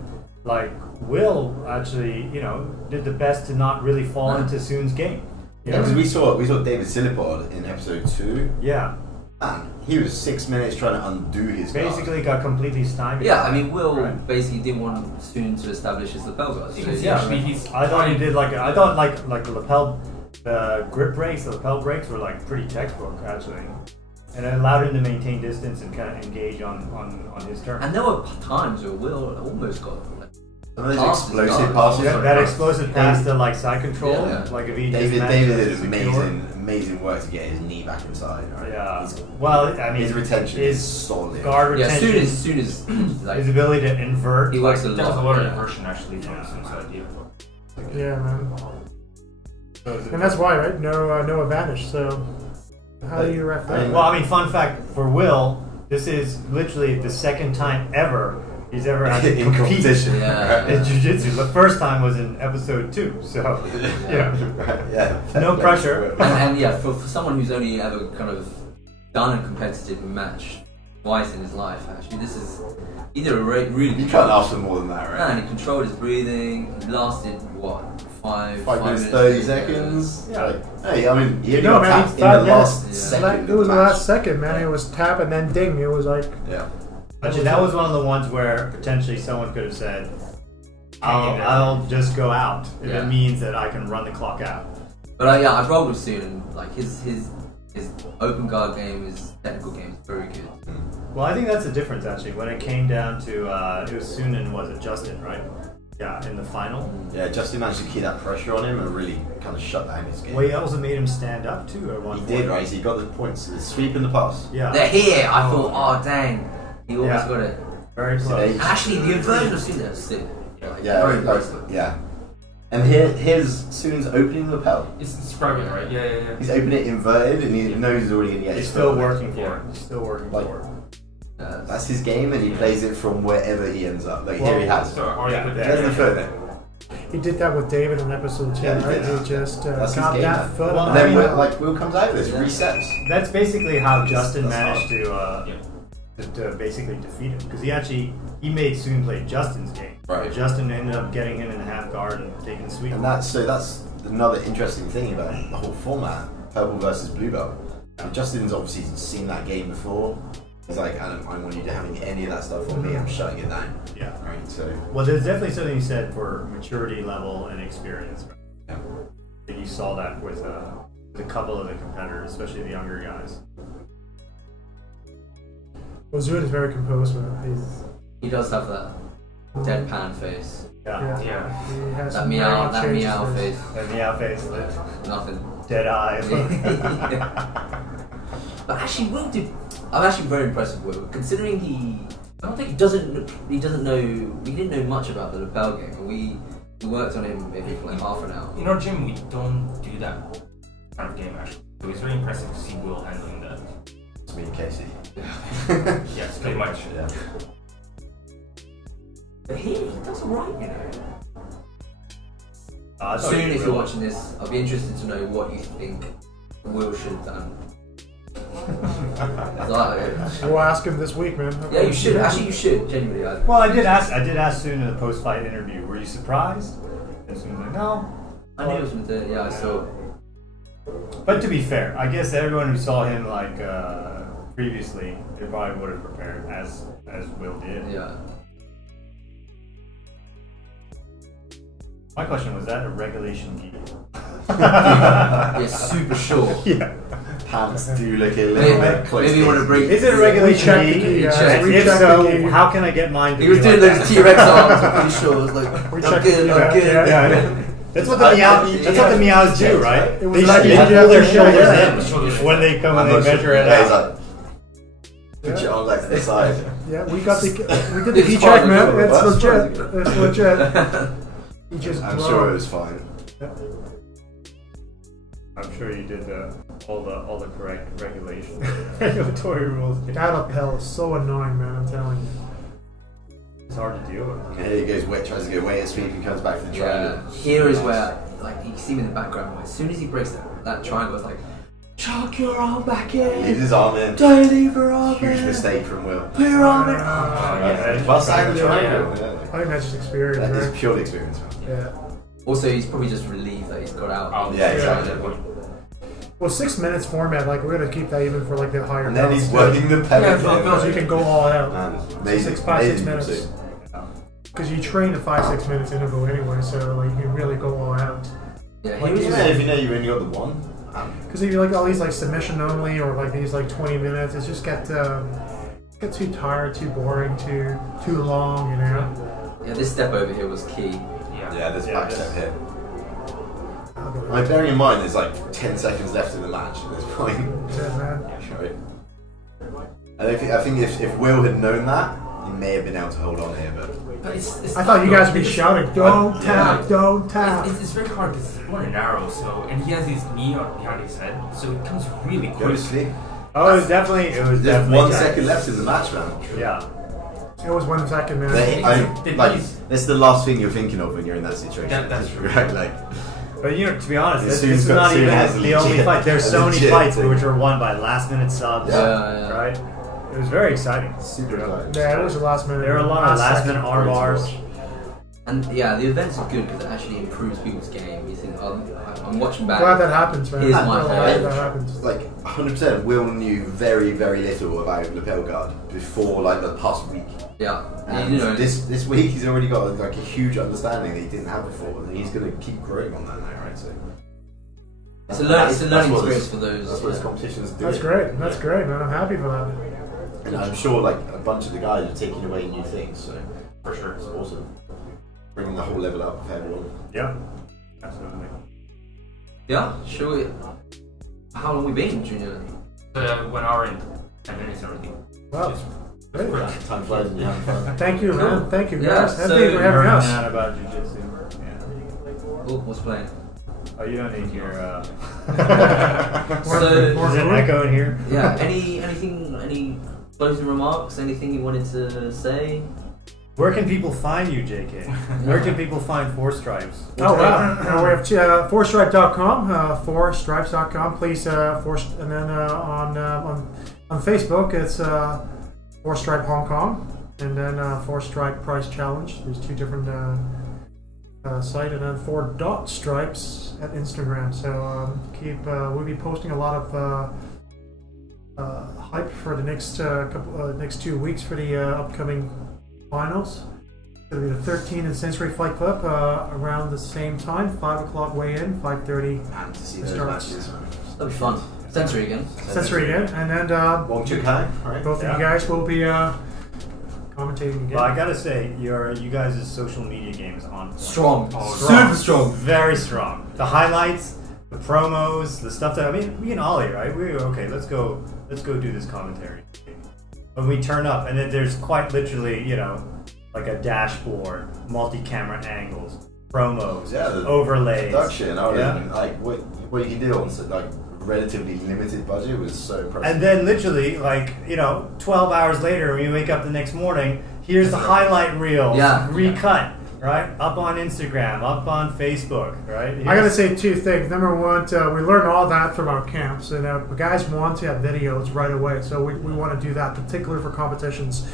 Like, Will actually, you know, did the best to not really fall No. into Soon's game. You Yeah, know? because we saw David Silipod in episode 2, Yeah, and he was 6 minutes trying to undo his guard. basically got completely stymied. Yeah, I mean, Will Right. basically didn't want Soon to establish his lapel guard. So He's yeah, actually he's. I thought he did like I thought like the lapel, the grip breaks, the lapel breaks were like pretty textbook actually, and it allowed him to maintain distance and kind of engage on his terms. and there were times where Will almost got like, Some of those passes explosive guard. passes. Yeah, from that Christ. explosive pass to like side control, Yeah. like if he David just managed did to secure- amazing work to get his knee back inside. Right? Yeah. His- Well, I mean, his retention his is solid. guard Yeah, retention, soon as like his ability to invert. he works a There was a lot. lot of yeah. inversion actually from Yeah. Soon's side. Yeah. Yeah, man. So it's- And that's why, right? No advantage. So how do you ref that? Well, I mean, fun fact for Will, this is literally the second time ever he's ever had to in compete competition. Yeah. in jiu-jitsu. The first time was in episode 2, so yeah. yeah. No pressure. And yeah, for someone who's only ever kind of done a competitive match twice in his life, actually, this is either a really You can't ask for more than that, right? Man, he controlled his breathing. He lasted what, 5 minutes, minutes, 30 seconds. Yeah. Like, hey, I mean, he only No, got man, tapped he- in 5 the last minutes. second. Like, of it was the match. last second, man. It was tap and then ding. It was like, Yeah. Actually, that was one of the ones where potentially someone could have said, I'll just go out if Yeah. it means that I can run the clock out. But yeah, I've rolled with Soon, and like his open guard game, his technical game is very good. Well, I think that's the difference actually. When it came down to, it was Soon and was it Justin, right? Yeah, in the final. Yeah, Justin managed to keep that pressure on him and really kind of shut down his game. Well, he also made him stand up too at one He point. did, right? So he got the points. The sweep and the pass. Yeah. They're here. I thought, oh dang, he almost Yeah. got it. Very So close. they- Actually, the inversion of Soon is sick. Like, Yeah, very like, impressive. yeah. And here, here's Soon's opening lapel. It's describing it, right? Yeah. He's opening it inverted and he knows he's already going to get He's his still foot. working for Yeah. it. He's still working Like- for it. That's his game and he plays it from wherever he ends up. Like here he has. So, or Yeah, you could- There's the foot there. he did that with David in episode 2, Yeah, he right? did. He just That's his got game, that man. foot. Well, on And then the- Will comes out of this, resets. That's basically how Justin that's managed to basically defeat him because he made Soon play Justin's game. Right. Justin ended up getting him in the half guard and taking the sweep. And that's another interesting thing about the whole format, purple versus blue belt. Justin's obviously seen that game before. He's like, I don't want you to having any of that stuff on me. I'm shutting it down. Yeah. Right. So Well, there's definitely something you said for maturity level and experience. yeah. I think you saw that with a couple of the competitors, especially the younger guys. Well, Zuid is very composed with it. He does have that deadpan face, Yeah. Yeah. He has that some meow, very that changes meow there. face, And the outface, the nothing. dead eye. But actually, Will did. I'm actually very impressed with Will, considering I don't think he didn't know much about the lapel game, and we worked on him maybe for like half an hour. In our gym, we don't do that kind of game actually. So it's very impressive to see Will handling that. It's me and Casey. Yes, pretty much. Yeah. But he does alright, you know. I thought Soon, he if was you're watching this, I'll be interested to know what you think Will should have done. We'll ask him this week, man. Yeah, you should. Actually, you should. Genuinely. Well, I did ask Soon in the post-fight interview. Were you surprised? And Soon was like, no. I knew it was from there. Yeah, I saw. But to be fair, I guess everyone who saw him like previously, they probably would have prepared as Will did. Yeah. My question was that a regulation gi? Yeah, super short. Yeah. Pants do look a little bit close. Maybe you want to bring. Is it a regulation checked gi? the gi, yeah. And We if checked so, the gi. how can I get mine to He was be doing like those that? T-Rex arms. I'm pretty sure. It was like, We I'm checked good. the I'm gi, good. Yeah. That's what the that's what the meows do, right? It was They like should you pull have their to- shoulders yeah. in when they come and I'm they not measure sure. it Yeah, he's out. like, put your arms like to the side. Yeah, we did the It's key fine, check, man. it's It's fine. legit. It's legit. He just I'm drove. sure it was fine. Yeah. I'm sure you did all the correct regulations, regulatory rules. That uphill is so annoying, man. I'm telling you. It's hard to deal with. And here he goes, tries to get away at sweep and comes back to the triangle. Here is where, like, you can see him in the background. As soon as he breaks that triangle, it's like, chuck your arm back in. Leave his arm in. Don't leave your arm in. Huge mistake from Will. Put your arm in. Plus, I the triangle. I think that's just experience, That right? is purely experience. Yeah. Also, he's probably just relieved that he's got out. Oh, Yeah, exactly. Well, 6 minutes format, like we're gonna keep that even for like the higher. And then he's belts. working the pedal. So you can go all out. Amazing. 6 minutes. Because you train a 5-6 minutes interval anyway, so like you can really go all out. Yeah, he Like, was. even if you know you only got the one. Because if you like all these like submission only or like these like 20 minutes, it's just get too tired, too boring, too long, you know. Yeah, this step over here was key. Yeah, this back step here. I'll go Like, bearing in mind there's like 10 seconds left in the match at this point. That's it, man. Right. I think if Will had known that, he may have been able to hold on here, but it's I thought you guys would be it's- shouting, "Don't tap, don't tap." It's very hard because it's more narrow, so and he has his knee behind his head, so it comes really go quick. to sleep. Oh, it was definitely. There's definitely 1 tight. second left in the match, man. Yeah. It was 1 second, man. That's the last thing you're thinking of when you're in that situation. That's true. Right, like, But you know, to be honest, As this soon is as not soon even as the only legit- fight. There's so many legit fights thing. which were won by last minute subs. Yeah. Right. It was very exciting. super exciting. Yeah, it was the last minute. There were a lot of last minute arm bars. And yeah, the events are good because it actually improves people's game. You think, oh, I'm watching back. Glad that happens, man. Here's I'm my glad hand. that happens. Like 100%, Will knew very, very little about lapel guard before like the past week. Yeah, And you know, this week he's already got like a huge understanding that he didn't have before, and he's going to keep growing on that now, right? So it's a learning that's what experience this- for those. That's what this yeah. competition's doing. That's great. That's great, man. I'm happy for that. And I'm sure like a bunch of the guys are taking away new things, so For sure. it's awesome. Bringing the whole level up of everyone. Yeah. Absolutely. Yeah, sure. How long we been, Junior? 1 hour and 10 minutes and everything. Wow. Great. Time flies when you're having fun. Thank you, man. Thank you, Yeah, guys. so Thank you for having Learning us. that about jiu-jitsu. Yeah. Oh, what's playing? Oh, you don't need your. So- Is it an echo in here? Yeah, any closing remarks? Anything you wanted to say? Where can people find you, JK? Where can people find Four Stripes? Oh wow! We have fourstripe.com, fourstripes.com. Please, and then on Facebook it's Four Stripe Hong Kong, and then Four Stripe Price Challenge. There's 2 different sites, and then 4.stripes at Instagram. So we'll be posting a lot of hype for the next 2 weeks for the upcoming finals. It's going to be the 13 in Sensory Fight Club around the same time, 5 o'clock weigh-in, 5:30 And to see those Starts. matches. That'll be fun. Sensory again. Sensory again, and then Wong Chuk Hai, right? both of Yeah. you guys will be commentating again. Well, I gotta say, you guys' social media game is on point. Strong. Oh, Super strong. Very strong. The highlights, the promos, the stuff that me and Ollie, right? Let's go do this commentary. When we turn up, and then there's quite literally, like a dashboard, multi-camera angles, promos, Yeah, the overlays. Production, Yeah. like what you can do on like relatively limited budget was so impressive. And then literally, 12 hours later, when you wake up the next morning, here's the highlight reel, Yeah. recut, right? Up on Instagram, up on Facebook, right? I gotta say 2 things. Number one, we learned all that from our camps, and guys want to have videos right away, so we want to do that, particularly for competitions.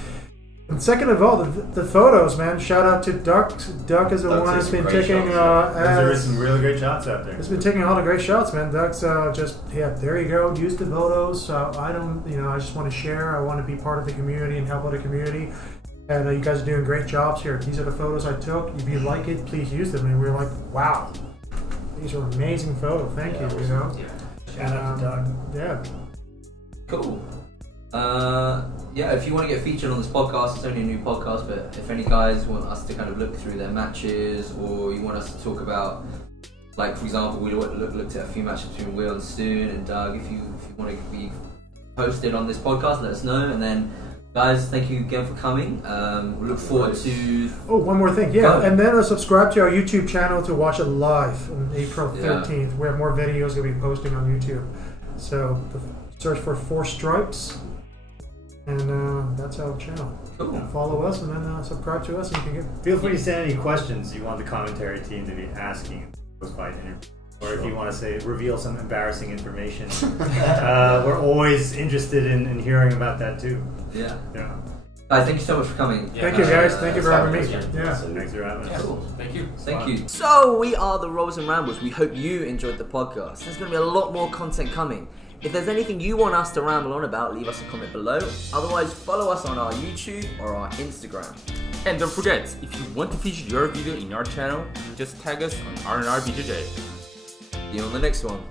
And second of all, the photos, man. Shout out to Duck. Duck is the Duck one takes that's been some great taking. shots. There are some really great shots out there. It's been taking all the great shots, man. Duck's there you go. Use the photos. I just want to share. I want to be part of the community and help out the community. And you guys are doing great jobs here. These are the photos I took. If you like it, please use them. And we were like, wow, these are amazing photos. Thank you. You know. Yeah. Shout out to Doug. Yeah. Cool. Yeah, if you want to get featured on this podcast, it's only a new podcast, but if any guys want us to kind of look through their matches, or you want us to talk about, like for example, we looked at a few matches between Will and Stu and Doug. If you want to be posted on this podcast, let us know, and then Guys, thank you again for coming. We look forward to... Oh, one more thing. Yeah, Oh. and then subscribe to our YouTube channel to watch it live on April 13th. We have more videos we'll be posting on YouTube. So search for 4 Stripes, and that's our channel. Cool. Follow us and then subscribe to us, and you can get. Feel free to send any questions you want the commentary team to be asking in the post-fight interview. Or if you want to say, reveal some embarrassing information. We're always interested in hearing about that too. Yeah. Yeah. Guys, thank you so much for coming. Yeah, Thank you, guys. Thank you for having me. Yeah. Thanks for having us. Cool. Thank you. Thank you. So, we are the Rolls and Rambles. We hope you enjoyed the podcast. There's going to be a lot more content coming. If there's anything you want us to ramble on about, leave us a comment below. Otherwise, follow us on our YouTube or our Instagram. And don't forget, if you want to feature your video in our channel, just tag us on R&R BJJ. See you on the next one.